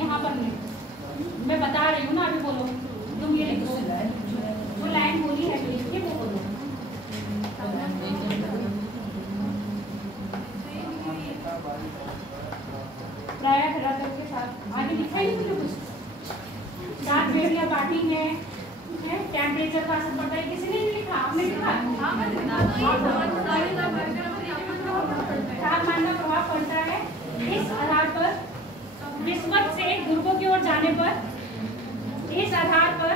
यहाँ पर मैं बता रही हूँ ना, अभी बोलो तुम ये लिखो, वो लाइन बोली है जो लिखी वो बोलो। प्रायः धरातल के साथ आगे लिखा ही नहीं कुछ। 7 बेड़ियां बाटी है, टेम्परेचर का असर पड़ता है, किसी ने नहीं लिखा? आपने लिखा? तापमान का प्रभाव पड़ता है। इस आधार पर विषुवत से ध्रुवों की ओर जाने पर, इस आधार पर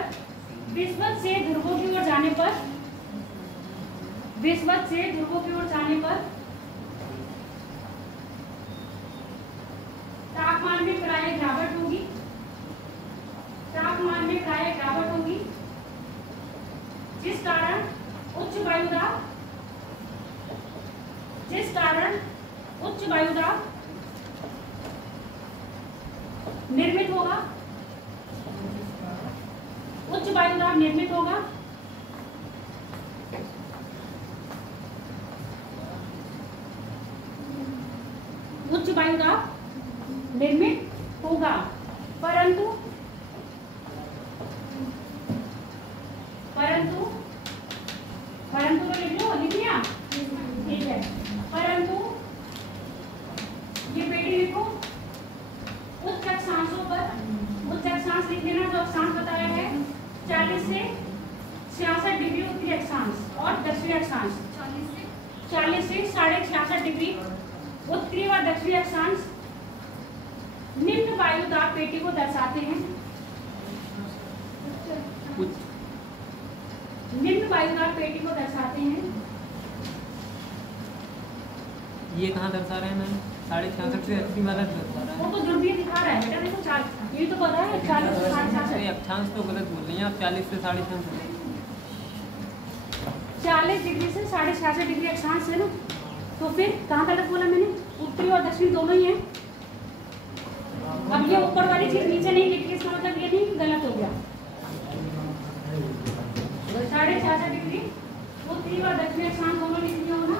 विषुवत से ध्रुवों की ओर जाने पर, विषुवत से ध्रुवों की ओर जाने पर तापमान में प्रायः गिरावट होगी। तापमान में प्रायः गिरावट होगी, जिस कारण उच्च वायुदाब निर्मित होगा। वायु दाब निर्मित होगा, उच्च वायु दाब निर्मित होगा, परंतु तो लिख लो, लिख लिया, ठीक है। परंतु ये पेटी लिखो, उच्च अक्षांशों पर, उच्च अक्षांश लिख लेना, जो अक्षांश बताया है 40 से 66 डिग्री उत्तरी अक्षांश और दक्षिणी अक्षांश, 40 से 66.5 डिग्री उत्तरी व दक्षिणी अक्षांश निम्न वायु दाब पेटी को दर्शाते हैं। निम्न वायु दाब पेटी को दर्शाते हैं। ये कहाँ दर्शा रहे हैं मैम? 66.5 से 80 वाला दर्शा रहा है। वो तो दूरबीन दिखा रहा है बेटा, देखो 4, ये तो पता है 40 से 66। नहीं, अक्षांश तो गलत बोल रही हैं आप, 40 से 66.5। 40 डिग्री से 66.5 डिग्री अक्षांश है ना, तो फिर कहाँ गलत बोला मैंने? उत्तरी और दक्षिणी दोनों ही है। अब ये ऊपर वाली चीज नीचे नहीं लिखी, इसका मतलब ये नहीं कि गलत हो गया। 66.5 डिग्री उत्तरी और दक्षिणी अक्षांश दोनों लिख दिया हो ना।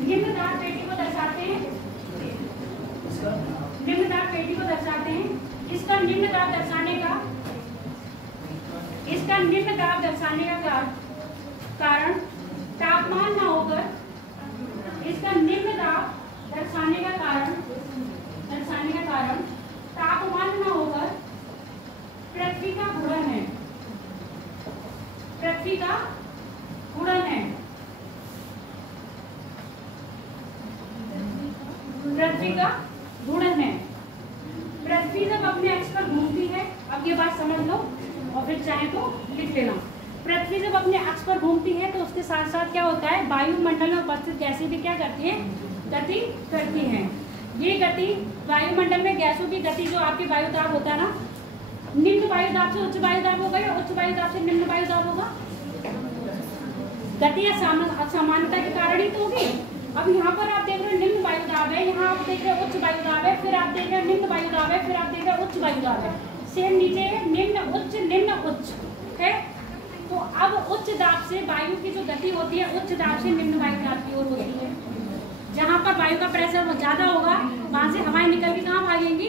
निम्न दाब पेटी को दर्शाते हैं, निम्न दाब पेटी को दर्शाते हैं। इसका निम्न दाब दर्शाने का, इसका निम्न दाब दर्शाने का कारण तापमान न होकर, इसका निम्न दाब दर्शाने का कारण तापमान न होकर पृथ्वी का घूर्णन है, पृथ्वी का घूर्णन है। पृथ्वी का घूर्णन है। पृथ्वी जब अपने अक्ष पर घूमती है, अब ये बात समझ लो और फिर चाहे तो लिख लेना। पृथ्वी जब अपने अक्ष पर घूमती है तो उसके साथ साथ क्या होता है, वायुमंडल में उपस्थित गैसें भी क्या करती हैं, गति करती हैं। ये गति वायुमंडल में गैसों की गति, जो आपके वायु दाब होता है ना, निम्न वायु दाब से उच्च वायु दाब होगा या उच्च वायु दाब से निम्न वायु दाब होगा? गति असामान्यता के कारण ही तो होगी। अब यहाँ पर आप देख रहे हो निम्न वायु दाब है, यहाँ आप देख रहे हो उच्च वायु दाब है, फिर आप देख रहे हो निम्न वायु दाब है, फिर आप देख रहे हो उच्च वायु दाब है। सेम नीचे निम्न उच्च है। तो अब उच्च दाब से वायु की जो गति होती है, उच्च दाब से निम्न वायु दाब की ओर होती है। जहाँ पर वायु का प्रेशर ज्यादा होगा, वहां से हवाएं निकल के कहाँ भागेंगी,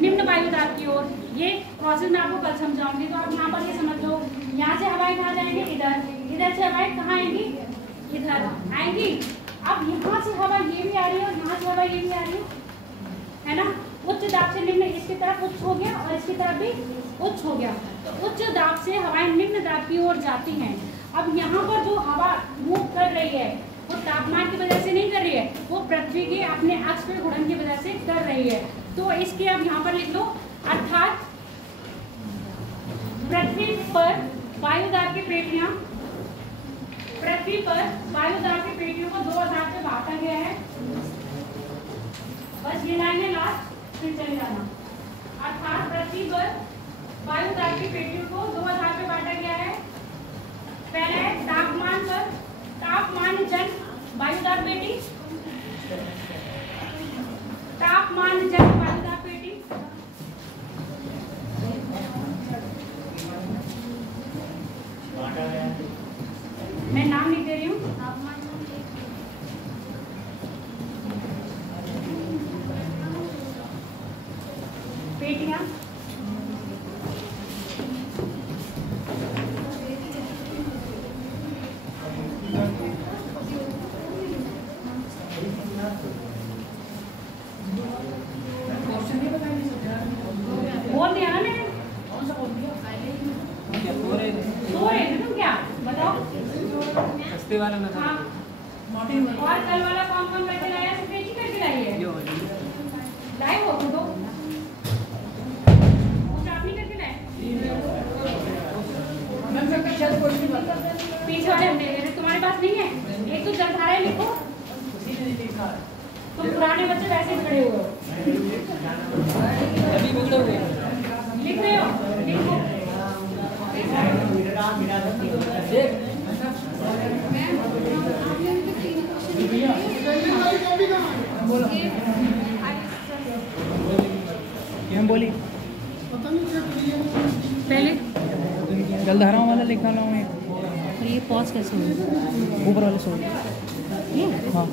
निम्न वायु दाब की ओर। ये प्रोसेस मैं आपको कल समझाऊंगी, तो आप यहाँ पर ये समझ लो, यहाँ से हवाएं कहाँ जाएंगे, इधर, इधर से हवाएं कहाँ आएंगी, इधर आएंगी। अब यहाँ से हवा ये भी आ रही है और यहाँ से हवा ये भी आ रही है ना। उच्च दाब से निम्न, इसकी तरफ उच्च हो गया और इसकी तरफ भी उच्च हो गया। तो उच्च दाब से हवाएं निम्न दाब की ओर जाती हैं। अब यहाँ पर जो हवा मूव कर रही है, वो तापमान की वजह से नहीं कर रही है, वो पृथ्वी के अपने अक्ष पर घूर्णन की वजह से कर रही है। तो इसके अब यहाँ पर लिख लो, अर्थात पृथ्वी पर वायु दाब की पेटियां, पृथ्वी पर वायु दाब की पेटियों को 2 आधार पे बांटा गया है। बस ये लाइन है लास्ट, फिर चले जाना। अर्थात पृथ्वी पर वायु दाब की पेटियों को 2 आधार पे बांटा गया है। पहला है तापमान पर, तापमान जन वायु दाब पेटी, तापमान जन वायु दाब पेटी। मैं नाम लिख दे रही हूँ। पेटियां, बोल दिया ना मैंने, कौन सा बोल दिया? सो रहे थे तुम, क्या बताओ? सस्ते वाला ना था। हाँ। और कल वाला कौन कौन करके लाया? सिर्फ एक ही करके लाई है। लाए हो तो कुछ आप नहीं करके लाए? पीछे वाले हमने ले रहे, तुम्हारे पास नहीं है? एक तो जलधारा लिखो, तुम पुराने बच्चे वैसे खड़े हुए हो, अभी बिगड़े हुए लिख रहे हो, लिखो। बोली पहले जलधाराओं वाला लिखा ला हूँ और ये पॉज कैसे होगा? ऊपर वाले सो ये हाँ